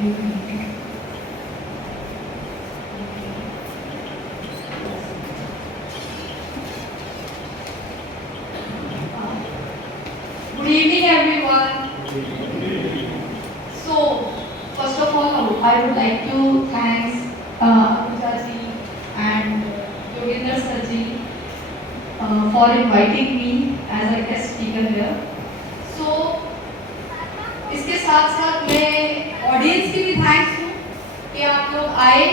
Good evening, everyone. So, first of all, I would like to thank Anuja ji and Yogendra sir ji for inviting me as a guest speaker here. So, इसके साथ साथ मैं audience की भी thanks हूँ कि आप लोग आए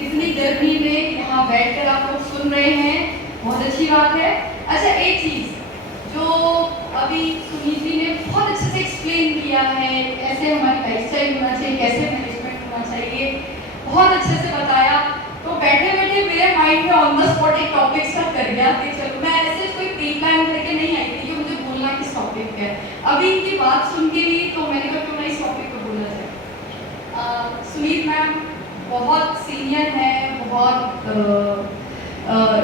इतनी गर्मी में यहाँ बैठकर आप लोग सुन रहे हैं, बहुत अच्छी बात है। अच्छा, एक चीज़ जो अभी सुनीत जी ने बहुत अच्छे से एक्सप्लेन किया है, कैसे हमारी लाइफस्टाइल होना चाहिए, कैसे मैनेजमेंट होना चाहिए, बहुत अच्छे से बताया। तो बैठे बैठे मेरे माइंड में ऑन द स्पॉट एक टॉपिक स्टक कर गया कि चलो, मैं ऐसे कोई प्री प्लान करके नहीं आई थी कि मुझे बोलना किस टॉपिक पे है। अभी इनकी बात सुन के भी तो मैंने कहा क्यों ना इस टॉपिक पे बोला जाए। सुनीत मैम बहुत सीनियर है, बहुत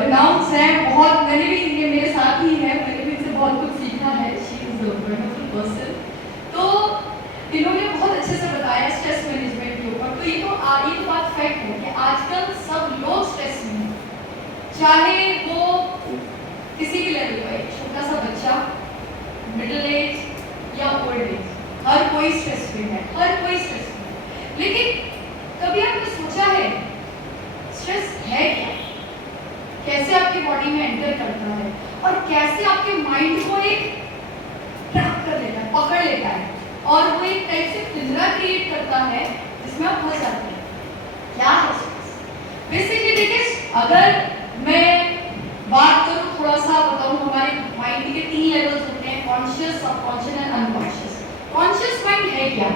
रिनाउंस है, बहुत मैंने भी इनके मेरे साथ ही है, मैंने भी इनसे बहुत कुछ सीखा है। She is a wonderful person. तो इन्होंने बहुत अच्छे से बताया स्ट्रेस मैनेजमेंट के ऊपर। तो ये तो बात फैक्ट है कि आजकल सब लोग स्ट्रेस में हैं, चाहे वो किसी भी लेवल का, एक छोटा सा बच्चा, मिडिल एज या ओल्ड एज, हर कोई स्ट्रेस में है, हर कोई स्ट्रेस में है। लेकिन कभी आपने सोचा है स्ट्रेस है क्या, कैसे आपकी बॉडी में एंटर करता है और कैसे आपके माइंड को एक ट्रैप कर लेता है, पकड़ लेता है और वो एक टाइप से पिंजरा क्रिएट करता है जिसमें आप फंस जाते हैं। क्या है स्ट्रेस? बेसिकली देखिए, अगर मैं बात करूं, थोड़ा सा बताऊं, हमारे माइंड के 3 लेवल्स होते हैं, conscious, subconscious and unconscious. Conscious mind है क्या,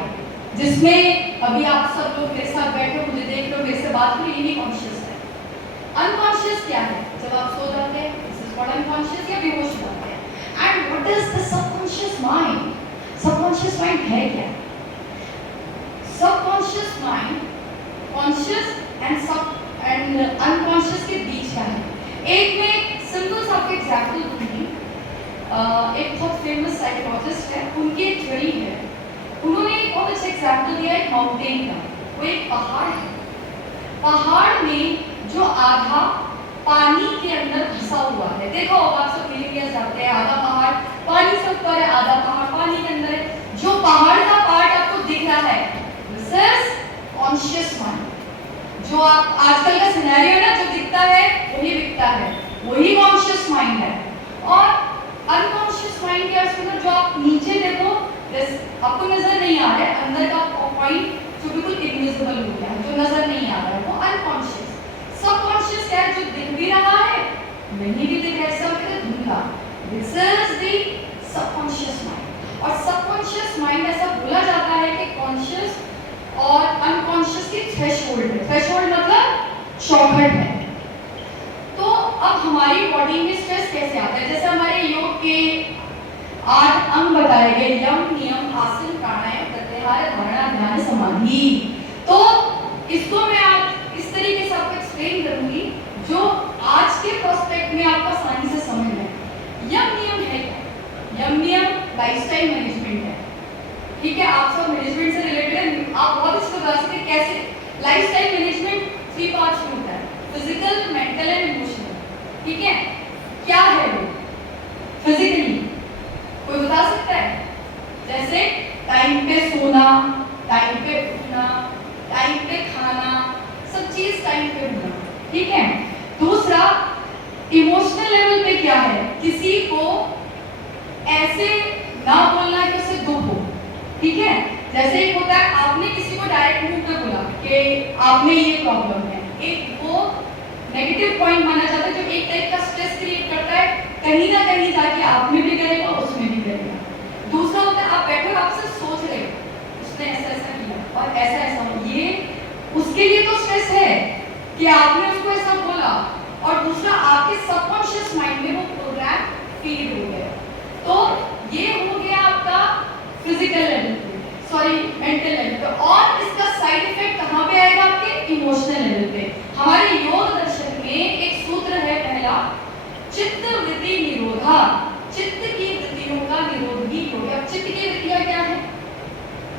जिसमें अभी आप सब लोग मेरे साथ बैठे, मुझे देख रहे हो, मेरे से बात करो, यही कॉन्शियस है। अनकॉन्शियस क्या है? जब आप सो जाते हैं, दिस इज कॉल्ड अनकॉन्शियस, या बेहोश हो जाते हैं। And what is the subconscious mind? Subconscious mind है क्या? Subconscious mind conscious and unconscious के बीच का है। एक में सिंपल सा आपको एग्जांपल दूंगी। एक बहुत फेमस साइकोलॉजिस्ट है, उनकी एक थ्योरी है, उन्होंने एक बहुत अच्छा एग्जांपल दिया है माउंटेन का। वो एक पहाड़ है, पहाड़ में जो आधा पानी के अंदर फंसा हुआ है, देखो आप सब हिमालय जाते हैं, आधा पहाड़ पानी से ऊपर है, आधा पहाड़ पानी के अंदर है। जो पहाड़ का पार्ट आपको दिख रहा है, दिस इज कॉन्शियस माइंड। जो आप आजकल का सिनेरियो है ना, जो दिखता है वही दिखता है, वही कॉन्शियस माइंड है। और अनकॉन्शियस माइंड क्या है? जो आप नीचे देखो, आपको नजर नहीं आ रहा है, अंदर का पॉइंट जो बिल्कुल इनविजिबल हो गया है, जो नजर नहीं आ रहा है, वो अनकॉन्शियस। सबकॉन्शियस क्या है? जो दिख भी रहा है, नहीं भी दिख रहा है, सब कहते धुंधला। This is the subconscious mind. और सबकॉन्शियस माइंड ऐसा बोला जाता है कि कॉन्शियस और अनकॉन्शियस की थ्रेशोल्ड है। थ्रेशोल्ड मतलब चौखट है। तो अब हमारी बॉडी में स्ट्रेस कैसे आता है? जैसे हमारे योग के 8 अंग बताए गए, यम, नियम, आसन, प्राणायाम, प्रत्याहार, धारणा, ध्यान, समाधि। तो इसको मैं आज इस तरीके से आपको एक्सप्लेन करूंगी जो आज के प्रोस्पेक्ट में आपको आसानी से समझ में आए। यम नियम है क्या? यम नियम लाइफस्टाइल मैनेजमेंट है, ठीक है? आप सब मैनेजमेंट से रिलेटेड है, आप बहुत अच्छे से बता सकते हैं कैसे। लाइफस्टाइल मैनेजमेंट 3 पार्ट्स में होता है, फिजिकल, मेंटल एंड इमोशनल, ठीक है? क्या है वो? फिजिकली कोई बता सकता है? जैसे टाइम पे सोना, टाइम पे उठना, टाइम पे खाना, सब चीज टाइम पे होना, ठीक है? दूसरा, इमोशनल लेवल पे क्या है? किसी को ऐसे ना बोलना कि उसे दुख हो, ठीक है? जैसे एक होता है, आपने किसी को डायरेक्ट मुंह पे बोला कि आपने ये प्रॉब्लम है, एक वो नेगेटिव पॉइंट माना जाता है जो एक टाइप का स्ट्रेस क्रिएट करता है, कहीं ना कहीं जाके आप में भी करेगा, उसमें भी करेगा। दूसरा होता है, आप बैठे हो, आपसे सोच रहे हो उसने ऐसा ऐसा किया और ऐसा ऐसा हो, ये उसके लिए तो स्ट्रेस है कि आपने उसको ऐसा बोला। और दूसरा, आपके सबकॉन्शियस माइंड में वो प्रोग्राम फीड हो गया। तो ये हो गया आपका फिजिकल लेवल पे, सॉरी मेंटल लेवल पे। और इसका साइड इफेक्ट कहाँ पे आएगा? आपके इमोशनल लेवल पे। हमारे योग दर्शन में एक सूत्र है पहला, चित्त वृत्ति निरोधा। चित्त की वृत्तियों का निरोध ही हो गया। चित्त की वृत्तियां क्या है?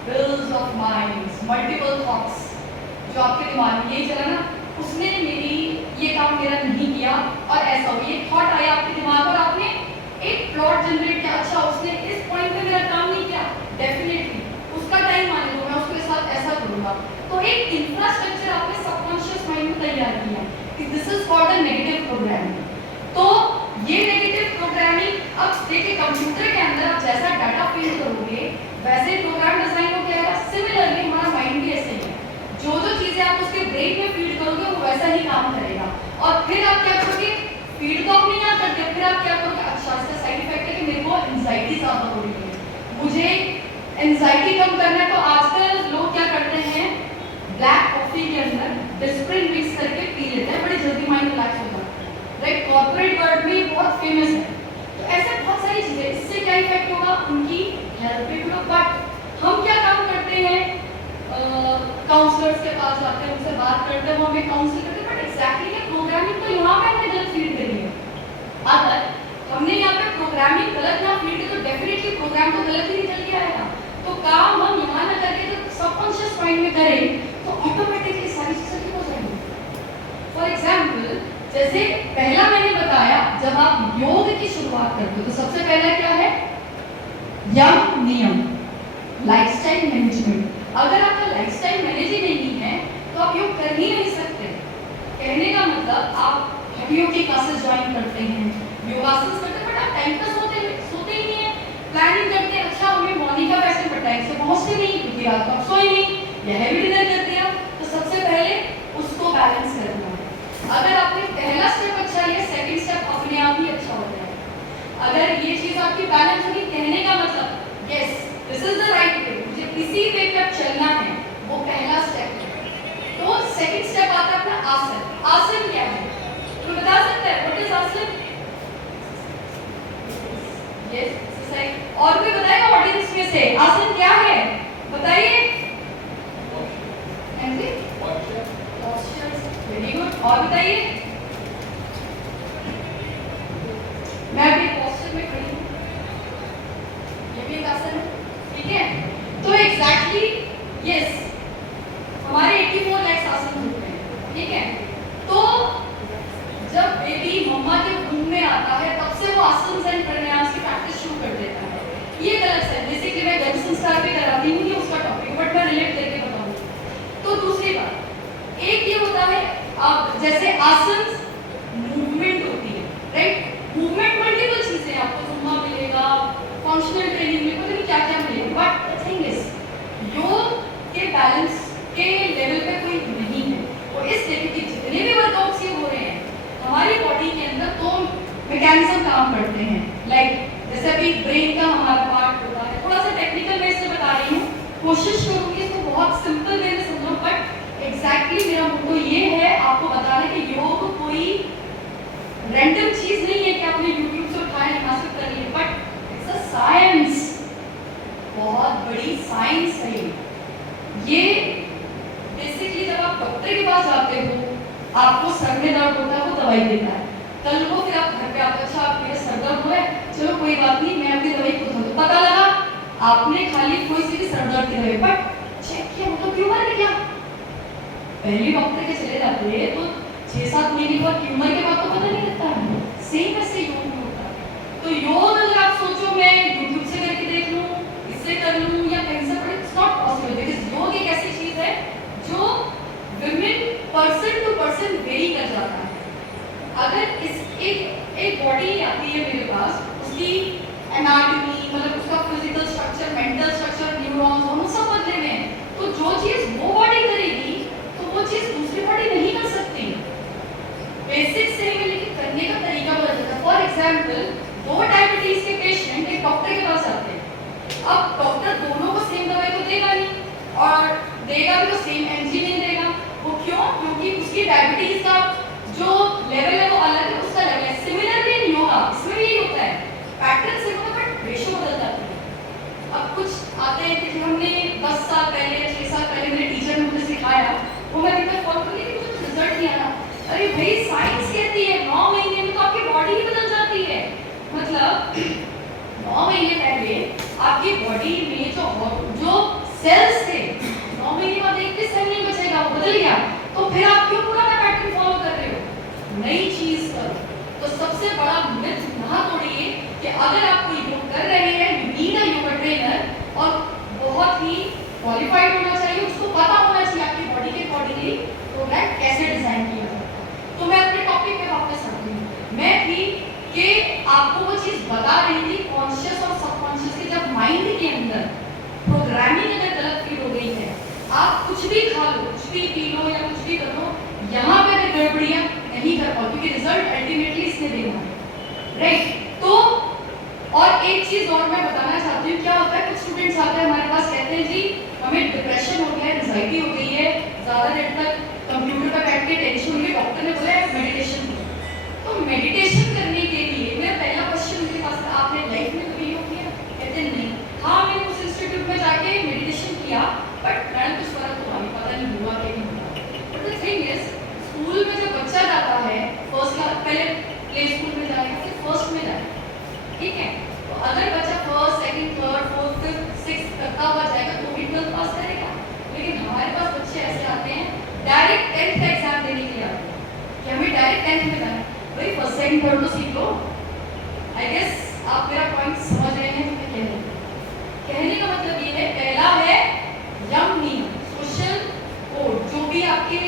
bills of minds, multiple thoughts, जो आपके दिमाग में यही चला ना, उसने मेरी ये काम मेरा नहीं किया और ऐसा हो, ये थॉट आया आपके दिमाग और आपने एक प्लॉट जनरेट किया, अच्छा उसने इस पॉइंट पे मेरा काम नहीं किया, डेफिनेटली उसका टाइम आने दो, मैं उसके साथ ऐसा करूंगा। तो एक इंफ्रास्ट्रक्चर आपने सबकॉन्शियस माइंड में तैयार किया कि this is for the negative programming. तो ये नेगेटिव प्रोग्रामिंग, अब देखिए कंप्यूटर के अंदर आप जैसा डाटा फीड करोगे वैसे प्रोग्राम डिजाइन हो क्या है। सिमिलरली हमारा माइंड भी ऐसे ही है, जो जो चीजें आप उसके ब्रेन में फीड करोगे वो वैसा ही काम करेगा। और फिर आप क्या करोगे, फीड तो आप नहीं यहाँ करते, फिर आप क्या करोगे, अच्छा इसका साइड इफेक्ट है कि मेरे को एंजाइटी ज्यादा हो रही है, मुझे एंजाइटी कम करना है। तो आजकल लोग क्या करते हैं, ब्लैक कॉफी के अंदर डिस्प्रिन मिक्स करके पी लेते हैं, बड़ी जल्दी माइंड रिलैक्स होता है, राइट, कॉर्पोरेट वर्ल्ड में बहुत फेमस है। तो ऐसे बहुत सारी चीजें, इससे क्या इफेक्ट होगा, उनकी हेल्थ पे होगा। बट हम क्या काम करते हैं, काउंसलर्स के पास जाते हैं, उनसे बात करते हैं, वो हमें काउंसिल करते हैं, बट एग्जैक्टली क्या प्रोग्रामिंग तो यहाँ पे हमने गलत फीड करी है। अगर हमने यहाँ पे प्रोग्रामिंग गलत यहाँ फीड की तो डेफिनेटली प्रोग्राम तो गलत ही निकल के आएगा। तो काम हम यहाँ ना करके तो सबकॉन्शियस माइंड में करें तो ऑटोमेटिकली सारी चीजें ठीक हो जाएंगी। फॉर एग्जाम्पल, जैसे पहला मैंने बताया, जब आप योग की शुरुआत करते हो तो सबसे पहला क्या है, यम नियम, लाइफस्टाइल मैनेजमेंट। अगर आपका लाइफस्टाइल मैनेज ही नहीं है तो आप योग कर ही नहीं सकते। कहने का मतलब आप हड्डियों की क्लासेस ज्वाइन करते हैं, योगासन करते हैं, बट आप टाइम पर सोते ही नहीं है, प्लानिंग करते हैं, अच्छा हमें मॉर्निंग का पैसे पर टाइम से पहुंचते नहीं क्योंकि रात को आप सोए नहीं, या हैवी डिनर करते हैं। तो सबसे पहले उसको बैलेंस करना है। अगर आपने पहला स्टेप अच्छा लिया, सेकंड स्टेप अपने आप ही अच्छा हो जाएगा। अगर ये चीज आपकी बैलेंस होगी, कहने का मतलब yes this is the right way, मुझे इसी वे पर चलना है, वो पहला स्टेप है। तो सेकंड स्टेप आता है अपना आसन। आसन क्या है, तो बता सकते हैं व्हाट इज आसन? Yes exercise. और कोई बताएगा ऑडियंस में से आसन क्या है, बताइए। वेरी गुड, और बताइए। मैं अभी पोस्चर में खड़ी हूँ, ये भी एक आसन है, ठीक है। तो एग्जैक्टली यस, हमारे 84 लेग्स आसन होते हैं, ठीक है। तो जब बेबी मम्मा के वूम में आता है तब से वो आसन एंड प्राणायाम की प्रैक्टिस शुरू कर देता है। ये गलत है, बेसिकली मैं गर्भ संस्कार पे कराती हूँ, ये उसका टॉपिक, बट मैं रिलेट करके बताऊंगी। तो दूसरी बात, एक ये होता है, अब जैसे आसन मूवमेंट होती है, राइट, मूवमेंट मल्टीपल चीजें, आपको जुम्बा मिलेगा, फंक्शनल ट्रेनिंग मिलेगा, पता नहीं क्या क्या मिलेगा, बट द थिंग इज योग के बैलेंस के लेवल पे कोई नहीं है। और इस लेवल के जितने भी वर्कआउट्स ये हो रहे हैं, हमारी बॉडी के अंदर दो मैकेनिज्म काम करते हैं। लाइक जैसे अभी ब्रेन का हमारा पार्ट होता है, थोड़ा सा टेक्निकल वे से बता रही हूँ, कोशिश करूंगी इसको बहुत सिंपल वे में समझो, बट एग्जैक्टली मेरा मोटो ये है आपको बताना कि योग कोई रैंडम चीज नहीं है कि आपने यूट्यूब से उठाया यहाँ से कर लिया, बट इट्स अ साइंस, बहुत बड़ी साइंस है ये। बेसिकली जब आप डॉक्टर के पास जाते हो, आपको सर में दर्द होता है, वो दवाई देता है, कल को फिर आप घर पे आते, अच्छा आप मेरे सर दर्द हुआ है, चलो कोई बात नहीं मैं आपकी दवाई खुद दूँ, पता लगा आपने खाली कोई सी भी सर दर्द की दवाई, बट चेक किया मतलब ट्यूमर है क्या, पहले डॉक्टर के चले जाते हैं तो 6-7 महीने के बाद ट्यूमर के बाद तो पता नहीं लगता है। सेम ऐसे योग में होता है। तो योग अगर आप सोचो मैं यूट्यूब से करके देख लूँ, इससे कर लूँ या कहीं से, इट्स नॉट पॉसिबल, बिकॉज योग एक ऐसी चीज है जो women person to person vary कर जाता है। अगर इस एक बॉडी आती है मेरे पास, उसकी एनाटॉमी मतलब उसका physical structure, mental structure, neurons दोनों सब बदले में है, तो जो चीज वो बॉडी करेगी तो वो चीज दूसरी बॉडी नहीं कर सकती। बेसिक से ही लेकिन करने का तरीका बदल जाता है। फॉर एग्जाम्पल, 2 डायबिटीज के पेशेंट एक डॉक्टर के पास आते हैं, अब डॉक्टर दोनों को सेम दवाई तो देगा नहीं, और देगा भी तो सेम एमजी नहीं देगा। वो क्यों? क्योंकि उसकी डायबिटीज का जो लेवल है वो अलग है, उसका लेवल है। सिमिलरली इन योगा इसमें भी यही होता है, पैटर्न सेम होता है बट रेशो बदल जाती है। अब कुछ आते हैं कि हमने 10 साल पहले 6 साल पहले मेरे टीचर ने मुझे सिखाया, वो मैं अभी तक फॉलो कर रही हूँ, मुझे रिजल्ट नहीं आना। अरे भाई साइंस कहती है 9 महीने में तो आपकी बॉडी ही बदल जाती है। मतलब 9 महीने पहले आपकी बॉडी में जो सेल्स थे, 9 महीने बाद एक भी सेल नहीं बचेगा, वो बदल गया। तो फिर आप क्यों पुराना पैटर्न फॉलो कर रहे हो? नई चीज करो। तो सबसे बड़ा मिथ ना तोड़िए कि अगर आप कोई योग कर रहे हैं, you need a yoga trainer और बहुत ही क्वालिफाइड होना चाहिए, उसको पता होना चाहिए आपकी बॉडी के अकॉर्डिंगली प्रोग्राम कैसे डिजाइन किया जाता है। तो मैं अपने टॉपिक पे वापस आती हूँ। मैं थी कि आपको वो चीज बता रही थी, कॉन्शियस और सबकॉन्शियस के जब माइंड के अंदर प्रोग्रामिंग अगर गलत फीड हो गई है, आप कुछ भी खा लो, कुछ भी पी लो या कुछ भी कर लो, यहाँ पे अगर गड़बड़ियाँ नहीं कर पाओ, क्योंकि रिजल्ट अल्टीमेटली इसने देना है, राइट। तो और एक चीज और मैं बताना चाहती हूँ, क्या होता है कुछ स्टूडेंट्स आते हैं हमारे पास, कहते हैं जी हमें डिप्रेशन हो गया है, एंजाइटी हो गई है, ज्यादा देर तक कंप्यूटर पर बैठ के टेंशन हो गई, डॉक्टर ने बोला मेडिटेशन करो। तो मेडिटेशन करने के लिए मेरा पहला क्वेश्चन उनके पास था, आपने लाइफ में कभी योग किया? कहते नहीं। हाँ मैंने उस इंस्टीट्यूट में जाके मेडिटेशन किया, बट मैडम कुछ फर्क हुआ नहीं, पता नहीं हुआ कि नहीं हुआ। But the thing is, school में जब बच्चा जाता है फर्स्ट क्लास, पहले प्ले स्कूल में जाएगा, फिर फर्स्ट में जाएगा, ठीक है। तो अगर बच्चा first, second, third, fourth, fifth, sixth करता हुआ जाएगा तो भी 12th पास करेगा। लेकिन हमारे पास बच्चे ऐसे आते हैं डायरेक्ट 10th का एग्जाम देने के लिए आते हैं कि हमें डायरेक्ट 10th में जाना है। भाई फर्स्ट, सेकंड, थर्ड तो सीख लो। आई गेस आप मेरा पॉइंट समझ रहे हैं। कहने का मतलब ये है, पहला है यंग नियम, सोशल कोड, जो भी आपके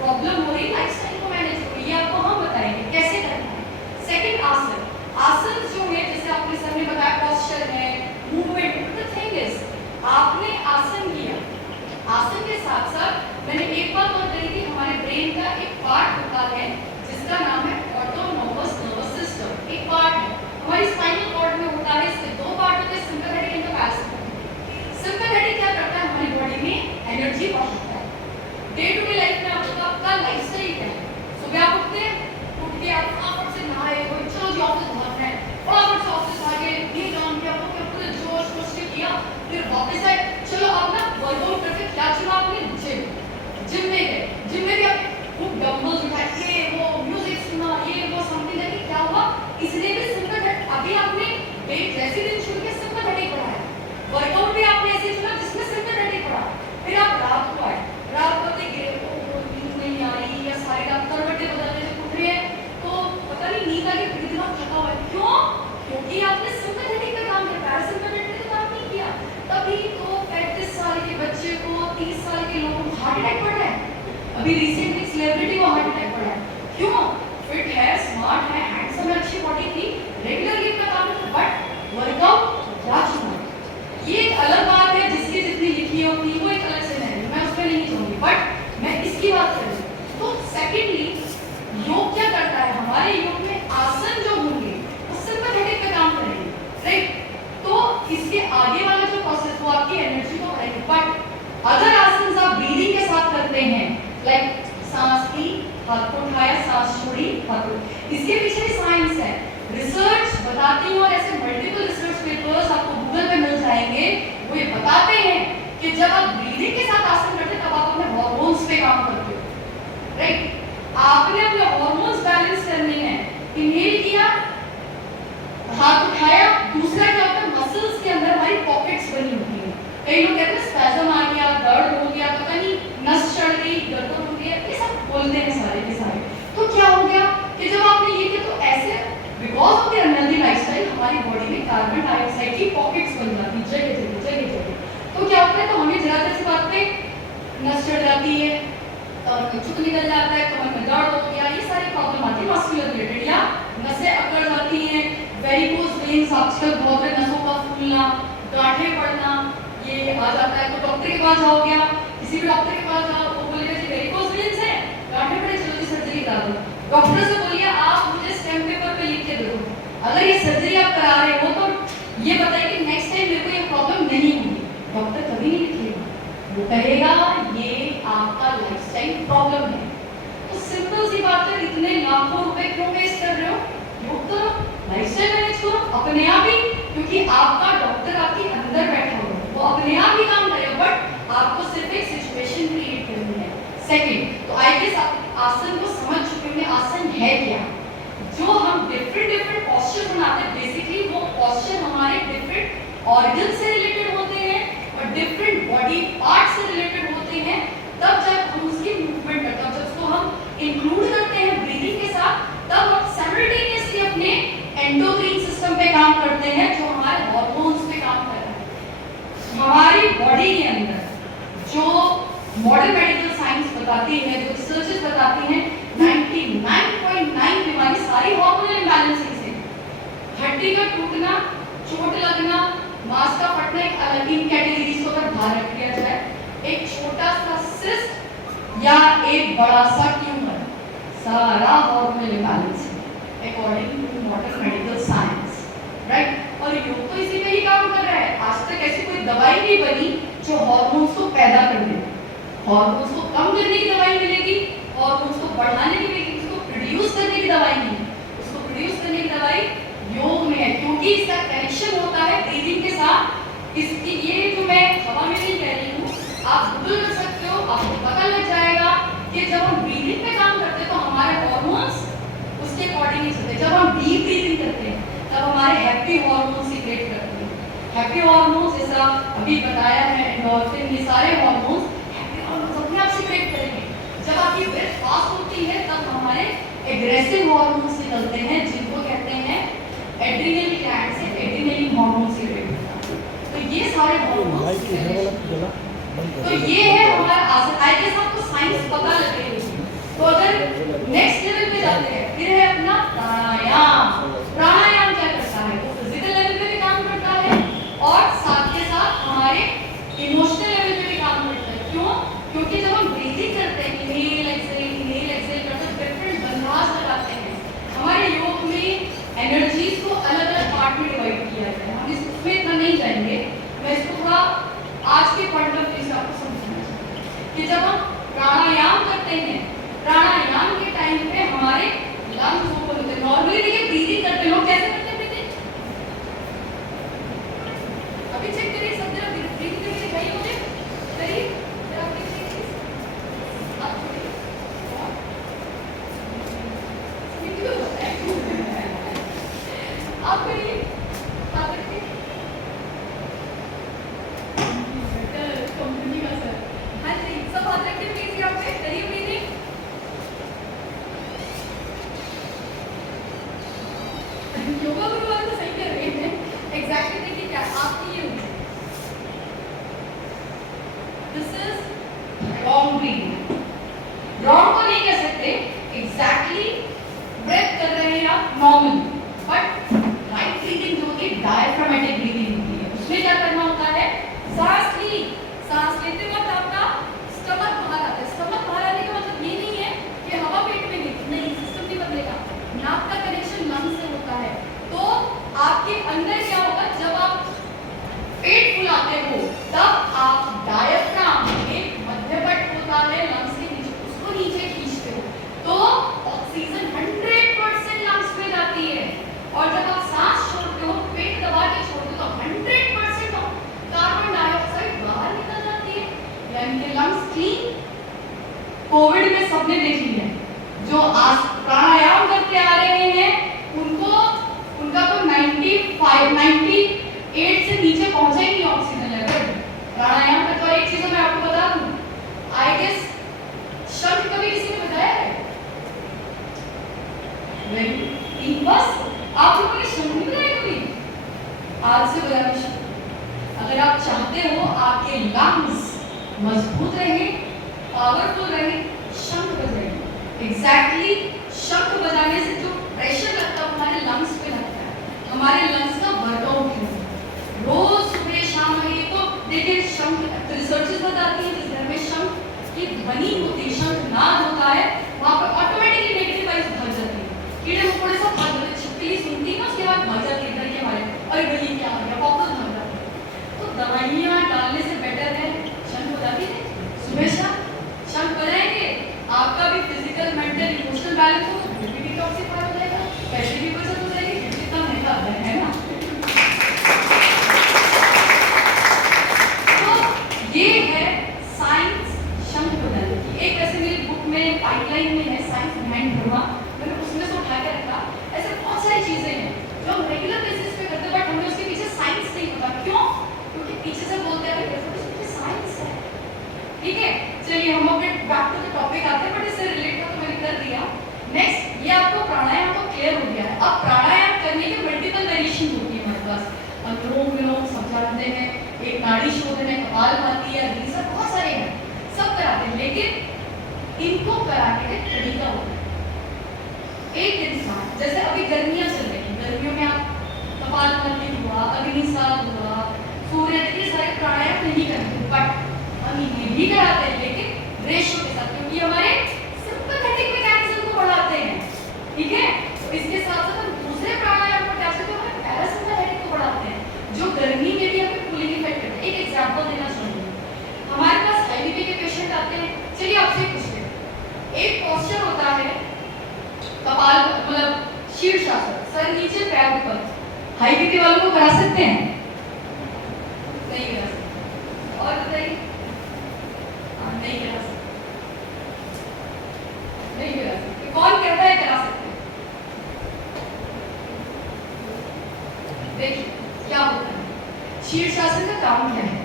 प्रॉब्लम हो रही है लाइफस्टाइल को मैनेज करो, ये आपको हम बताएंगे कैसे करना है। सेकंड आसन, आसन जो है जैसे आपने सर ने बताया पोस्चर है, मूवमेंट। द थिंग इज, आपने आसन किया, आसन के साथ साथ मैंने एक बात और कही थी, हमारे ब्रेन का एक पार्ट होता है जिसका नाम है ऑटोनोमस नर्वस सिस्टम। एक पार्ट है हमारी स्पाइनल कॉर्ड में होता है, इसके दो पार्ट होते हैं, सिंपैथेटिक एंड पैरासिम्पैथेटिक। सिंपैथेटिक क्या करता है, हमारी बॉडी में एनर्जी पहुंचाता है। डे टू डे लाइफ में आप बताओ आपका लाइफस्टाइल क्या है? सुबह आप उठते हैं, उठ के आप फटाफट से नहाए, चलो जी ऑफिस भागना है, फटाफट से ऑफिस आ गए, ये काम किया, वो किया, पूरे जोश जोश से किया, फिर वापस आए, चलो अब ना वर्कआउट करके क्या चुना आपने? जिम में गए, जिम में भी आप खूब डंबल्स उठाए, ये वो म्यूजिक सुना, ये वो समथिंग है। क्या हुआ? इसलिए भी सिंपैथेटिक, अभी आपने जैसे दिन शुरू किया सिंपैथेटिक पढ़ा है, वर्कआउट भी आपने ऐसे चुना जिसमें सिंपैथेटिक पढ़ा। फिर आप रात को आए, रात को नींद नहीं आ रही या सारी रात करवटें बदलने से उठ रहे हैं, तो पता नहीं नींद आ गई, फिर दिमाग थका हुआ है। क्यों? क्योंकि आपने सिंपैथेटिक का काम किया, पैरासिम्पैथेटिक का काम नहीं किया। तभी तो 35 साल के बच्चे को, 30 साल के लोगों को हार्ट अटैक पड़ रहा है। अभी रिसेंटली सेलिब्रिटी को हार्ट अटैक पड़ा है। क्यों? फिट है, स्मार्ट है, हैंडसम है, अच्छी बॉडी थी, रेगुलर गिव का काम था, बट वर्कआउट जा चुका। ये एक अलग बात है, जिसकी जितनी लिखी होती वो एक अलग से नहीं, मैं उसमें नहीं जाऊंगी, बट मैं इसकी बात कर रही हूँ। तो सेकेंडली योग क्या करता है, हमारे योग में आसन जो होंगे वो सिंपैथेटिक का काम करेंगे, राइट। तो इसके आगे वाला जो प्रोसेस वो आपकी एनर्जी को बढ़ाएगा। बट अगर आसन आप ब्रीदिंग के साथ करते हैं, लाइक सांस ली, हाथ को उठाया, सांस छोड़ी, हाथ को, इसके पीछे भी साइंस है, रिसर्च बताती है, और ऐसे मल्टीपल रिसर्च पेपर्स आपको गूगल पे मिल जाएंगे, वो ये बताते हैं कि जब आप ब्रीदिंग के साथ आसन करते हैं तब आप अपने हार्मोन्स पे काम करते हो, राइट। आपने अपने हार्मोन्स बैलेंस करने हैं, इनहेल किया, हाथ उठाया, दूसरा क्या होता है, मसल्स के अंदर हमारी पॉकेट्स बनी होती है। कई लोग कहते हैं स्पैज़म आ गया, दर्द हो गया, पता नहीं नस चढ़ गई, गड़बड़ हो गई, ये सब बोलते हैं सारे के सारे। तो क्या हो गया कि जब आपने ये किया तो ऐसे because of the unhealthy lifestyle हमारी बॉडी में कार्बन डाइऑक्साइड की पॉकेट्स बन जाती है जगह जगह। तो क्या होता है, तो हमें जरा सी बात पे नस चढ़ जाती है और चुक निकल जाता है, कमर में दर्द हो गया, ये सारी प्रॉब्लम आती है मस्कुलर रिलेटेड, या नसें अकड़ जाती हैं, वेरिकोज वेन्स आजकल बहुत है, नसों का फूलना, गांठें पड़ना, ये आ जाता है। तो डॉक्टर के पास जाओगे, किसी भी डॉक्टर के पास जाओ, वो बोलेगा जी वेरिकोज वेन्स है, गांठें पड़े, चलो जी सर्जरी करा दो। डॉक्टर से बोलिए आप मुझे स्टैम्प पेपर पे लिख के दे दो, अगर ये सर्जरी आप करा रहे हो तो ये बताइए कि नेक्स्ट टाइम मेरे को ये प्रॉब्लम नहीं होगी। डॉक्टर कभी नहीं लिखेगा, वो कहेगा ये आपका लाइफस्टाइल प्रॉब्लम है। तो सिंपल सी बात है, इतने लाखों रुपए क्यों वेस्ट कर रहे हो? योग करो, लाइफस्टाइल मैनेज करो अपने आप ही, क्योंकि आपका डॉक्टर आपके अंदर बैठा हुआ है, वो अपने आप ही काम करेगा, बट आपको सिर्फ एक सिचुएशन क्रिएट करनी है। सेकंड, तो आई गेस आप आसन को समझ चुके होंगे, आसन है क्या। जो हम डिफरेंट पॉस्चर बनाते हैं, बेसिकली वो पॉस्चर हमारे डिफरेंट ऑर्गन से रिलेटेड होते हैं और डिफरेंट बॉडी के अंदर जो मॉडर्न मेडिकल साइंस बताती है, जो रिसर्चेस बताती हैं, 99.9 बीमारी सारी हार्मोनल इम्बैलेंसिंग से। हड्डी का टूटना, चोट लगना, मांस का फटना एक अलग, इन कैटेगरीज को अगर बाहर रख लिया जाए, एक छोटा सा सिस्ट या एक बड़ा सा ट्यूमर, सारा hormonal imbalance according to modern medical science, right. और योग तो इसी में ही काम कर रहा है। आज तक ऐसी कोई दवाई नहीं बनी जो हार्मोन्स को पैदा कर दे। हार्मोन्स को कम करने की दवाई मिलेगी, हार्मोन्स को बढ़ाने की मिलेगी, उसको प्रोड्यूस करने की दवाई नहीं, उसको प्रोड्यूस करने की दवाई योग में है, क्योंकि इसका कनेक्शन होता है ब्रीदिंग के साथ। इसकी ये जो मैं हवा में नहीं कह रही हूँ, आप गूगल कर सकते हो, आपको पता लग जाएगा कि जब हम ब्रीदिंग पे काम करते हैं तो हमारे हार्मोन्स उसके अकॉर्डिंग ही चलते हैं। जब हम डीप ब्रीदिंग करते हैं तब हमारे हैप्पी हार्मोन्स सीक्रेट करते हैं। हैप्पी हार्मोन्स जैसा अभी बताया है, एंडोर्फिन, ये सारे हार्मोन्स हैप्पी हार्मोन्स अपने आप सीक्रेट करेंगे। जब आपकी ब्रेथ फास्ट होती है तब हमारे एग्रेसिव हार्मोन्स निकलते हैं, जिनको कहते हैं एड्रिनल ग्लैंड से एड्रिनलिन हार्मोन सीक्रेट होता है। तो ये सारे हार्मोन्स, तो ये है हमारा आसन। आई गेस आपको साइंस पता लग रही है। तो अगर नेक्स्ट लेवल पे जाते हैं, फिर है अपना प्राणायाम। प्राणायाम क्या करता है? वो फिजिकल लेवल पे भी काम करता है और साथ के साथ हमारे इमोशनल लेवल पे भी काम करता है। क्यों? क्योंकि जब हम ब्रीदिंग करते हैं, इनहेल एक्सहेल करते हैं, डिफरेंट बंधास लगाते हैं। हमारे योग में एनर्जीज को अलग अलग पार्ट में डिवाइड किया गया है। हम इसमें इतना नहीं जाएंगे, मैं इसको थोड़ा आज के पॉइंट ऑफ व्यू से आपको समझाना चाहती हूँ कि जब हम प्राणायाम करते हैं, प्राणायाम के टाइम पे हमारे लंग्स ओपन होते हैं। नॉर्मली देखिए ब्रीदिंग करते लोग कैसे करते हैं ब्रीदिंग? अभी चेक करिए सब जरा ब्रीदिंग करके दिखाइए मुझे, करिए जरा ब्रीदिंग आप करिए। ये क्यों होता है? आप करिए, आप करिए। कंपनी का सर, हाँ जी, सब हाथ रखिए प्लीज यहाँ पे, करिए ब्रीदिंग। योगा गुरु वाले तो सही कर रहे हैं। एग्जैक्टली देखिए क्या आपकी ये हुई, this is long breathing. Long तो नहीं कह सकते, एग्जैक्टली ब्रेथ कर रहे हैं आप नॉर्मल, बट राइट ब्रीदिंग जो होती है डायफ्रामेटिक ब्रीदिंग होती है। उसमें क्या करना होता है? सांस ली, सांस लेते वक्त आपका स्टमक बाहर आता है। स्टमक बाहर आने का मतलब ये नहीं है कि हवा पेट में नहीं, सिस्टम नहीं बदलेगा। नाक का कनेक्शन लंग्स से होता है, तो आपके अंदर क्या होगा? जब आप पेट फुलाते हो तब आप डायफ्राम, एक मध्यपट होता है लंग्स के नीचे, उसको नीचे खींचते हो, तो ऑक्सीजन 100% लंग्स में जाती है। और जब आप सांस छोड़ते हो, पेट दबा के छोड़ते हो, तो 100% कार्बन डाइऑक्साइड बाहर निकल जाती है, यानी कि लंग्स क्लीन। कोविड में सबने देख लिया है, जो आज प्राणायाम करके आ रहे हैं उनका तो 98 से नीचे पहुंचा ही नहीं ऑक्सीजन लेवल प्राणायाम का। तो एक चीज मैं आपको बता दूं, आई गेस शंख कभी किसी ने बताया है? बस आप लोगों ने शंख नहीं बताया कभी? आज से बजाना शुरू। अगर आप चाहते हो आपके लंग्स मजबूत रहे, पावरफुल रहे, शंख बजाइए। एग्जैक्टली शंख बजाने से जो प्रेशर लगता है हमारे लंग्स पे लगता है, हमारे लंग्स का वर्कआउट है। रोज सुबह शाम ये तो देखिए शंख रिसर्चेस बताती है, जिस घर में शंख की ध्वनि होती है, शंख नाद होता है, वहाँ पर ऑटोमेटिकली नेगेटिव वाइब्स भर जाती है, कीड़े मकोड़े सब भाग जाते हैं। छिपकली सुनती है ना, उसके बाद भाग जाती है इधर के हमारे, अरे भाई ये क्या हो गया, वापस भाग जाते हैं। तो दवाइयाँ डालने से बेटर है शंख बजाती है सुबह शाम। शंख बजाएंगे, आपका भी फिजिकल मेंटल इमोशनल बैलेंस हो, तो भी डिटॉक्सिफाई हो जाएगा, पैसे की बचत हो जाएगी, कितना महंगा है ना। तो ये है साइंस शंख बजाने की। एक ऐसे मेरी बुक में पाइपलाइन में है साइंस बिहाइंड धर्मा, मैंने उसमें से उठा के रखा। ऐसे बहुत सारी चीजें हैं जो हम रेगुलर बेसिस पे करते हैं, बट हमें उसके पीछे साइंस नहीं पता। क्यों? क्योंकि पीछे से बोलते हैं इसके साइंस है। ठीक है, चलिए हम अपने बैक टू द टॉपिक आते हैं, बट इससे रिलेटेड तो मैंने कर दिया। नेक्स्ट, ये आपको प्राणायाम तो क्लियर हो गया है। अब प्राणायाम करने के मल्टीपल वेरिएशन होती है हमारे पास, अनुलोम विलोम सब जानते हैं, एक नाड़ी शोधन है, कपालभाति है, ये सब बहुत सारे हैं, सब कराते हैं, लेकिन इनको कराने का तरीका होता है। एक इंसान जैसे अभी गर्मियां चल रही हैं, गर्मियों में आप कपालभाति हुआ, अग्निसाद हुआ, सूर्य, ये सारे प्राणायाम नहीं करते, बट हम ये भी कराते हैं, लेकिन रेशो के साथ, क्योंकि हमारे सिंपैथेटिक मैकेनिज्म को बढ़ाते हैं, ठीक है। तो इसके साथ साथ हम दूसरे प्राणायाम को क्या करते हैं, पैरासिम्पैथेटिक को बढ़ाते हैं, जो गर्मी में भी हमें कूलिंग इफेक्ट करते हैं। एक एग्जांपल देना चाहूंगी, हमारे पास हाई बीपी के पेशेंट आते हैं, चलिए आपसे पूछते हैं, एक पोस्चर होता है कपाल मतलब शीर्षासन, सर नीचे पैर ऊपर, हाई बीपी वालों को करा सकते हैं? नहीं करा सकते। और बताइए, नहीं करा सकते, नहीं करा सकते। कौन कहता है करा सकते हैं? देखिए क्या होता है, शीर्षासन का काम क्या है,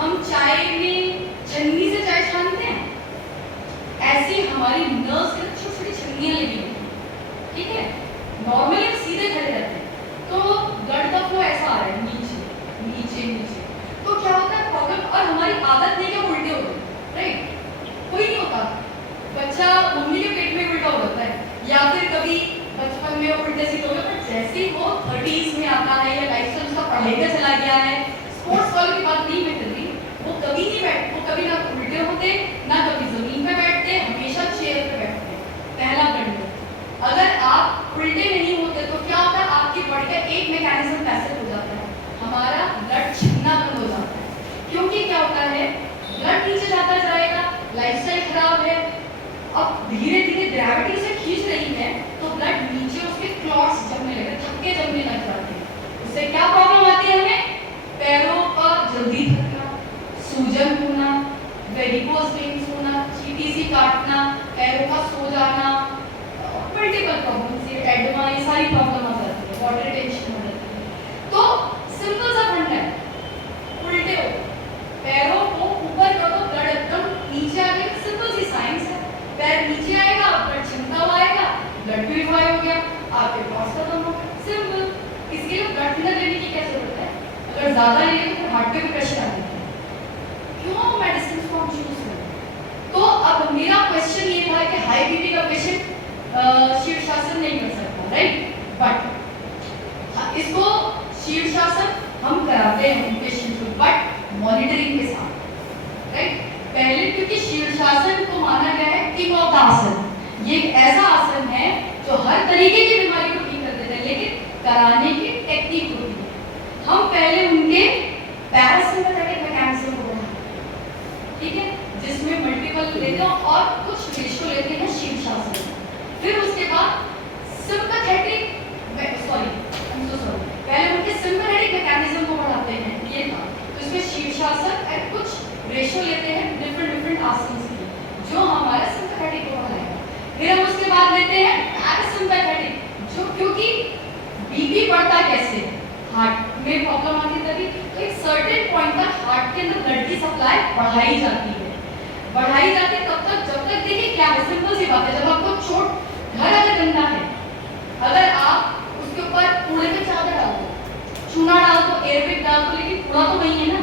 हम चाय में छन्नी से चाय छानते हैं, ऐसी हमारी नर्व्स में छोटी छोटी छन्नियां लगी होती हैं, ठीक है। नॉर्मली हम सीधे खड़े रहते हैं, तो ब्लड का फ्लो ऐसा आ रहा है नीचे नीचे नीचे, तो क्या होता है प्रॉब्लम, और हमारी आदत नहीं है उल्टे होते, राइट। कोई नहीं होता, बच्चा मम्मी के पेट में उल्टा हो जाता है, या फिर कभी बचपन में उल्टे सीधे हो गया, पर जैसे ही वो 30s में आता है या लाइफस्टाइल उसका पढ़ाई का चला गया है, स्पोर्ट्स वालों की बात नहीं मैं कर रही, वो कभी नहीं बैठ, वो कभी ना उल्टे होते, ना कभी जमीन पे बैठते, हमेशा चेयर पे बैठते। पहला गंड, अगर आप उल्टे नहीं होते तो क्या होता है, आपकी बॉडी का एक मैकेनिज्म पैसिव हो जाता है, हमारा ब्लड छिड़ना बंद हो जाता है, क्योंकि क्या होता है ब्लड नीचे जाता जाएगा, लाइफस्टाइल खराब है, अब धीरे धीरे ग्रेविटी उसे खींच रही है, तो ब्लड नीचे उसके क्लॉट्स जमने लगे, थक्के जमने लग जाते हैं, उससे क्या प्रॉब्लम आती है हमें, पैरों का जल्दी थकना, सूजन होना, वेरिकोज वेन्स होना, चीटी सी काटना, पैरों का सो जाना, मल्टीपल प्रॉब्लम्स, ये एडमा, ये सारी प्रॉब्लम आ जाती है, वाटर रिटेंशन हो जाती है। तो सिंपल सा फंड है, उल्टे हो, पैरों को ऊपर करो, ब्लड एकदम नीचे आ गया, सिंपल सी साइंस है, पैर नीचे आएगा, ब्लड छिड़का हुआ आएगा, ब्लड प्यूरिफाई हो गया, आपके पास खत्म हो गया, सिंपल। इसके लिए ब्लड थिनर लेने की क्या जरूरत है, अगर ज्यादा लेंगे तो फिर हार्ट पे भी प्रेशर आ जाता है, क्यों मेडिसिन को हम चूज करें। तो अब मेरा क्वेश्चन ये था कि हाई बीपी का पेशेंट शीर्षासन नहीं कर सकता, राइट, बट इसको शीर्षासन हम कराते हैं पेशेंट को, बट मॉनिटरिंग के साथ, राइट। पहले क्योंकि शीर्षासन को माना गया है किंग ऑफ द आसन, ये एक ऐसा आसन है जो हर तरीके की बीमारी को ठीक कर देता है, लेकिन कराने की टेक्निक होती है, हम पहले उनके पैरासिम्पैथेटिक मैकेनिज्म को बढ़ाते हैं, ठीक है, जिसमें मल्टीपल लेते हैं और कुछ रेशो लेते हैं शीर्षासन, फिर उसके बाद सिंपैथेटिक पहले उनके सिंपैथेटिक मैकेनिज्म को बढ़ाते हैं, ये था, तो इसमें शीर्षासन और कुछ रेशो लेते हैं डिफरेंट आसन की, जो हमारा सिंपैथेटिक को बढ़ाएगा, फिर हम उसके बाद लेते हैं पैरासिम्पैथेटिक, जो क्योंकि बीपी बढ़ता कैसे, हार्ट में प्रॉब्लम आती है तभी, तो एक सर्टेन पॉइंट तक हार्ट के अंदर ब्लड की सप्लाई बढ़ाई जाती है, तब तक जब तक, देखिए क्या है, सिंपल सी बात है, जब आपको चोट, घर अगर गंदा है, अगर आप उसके ऊपर कूड़े में चादर डाल दो, चूना डाल दो, एयरपिक डाल दो, लेकिन कूड़ा तो वही है ना,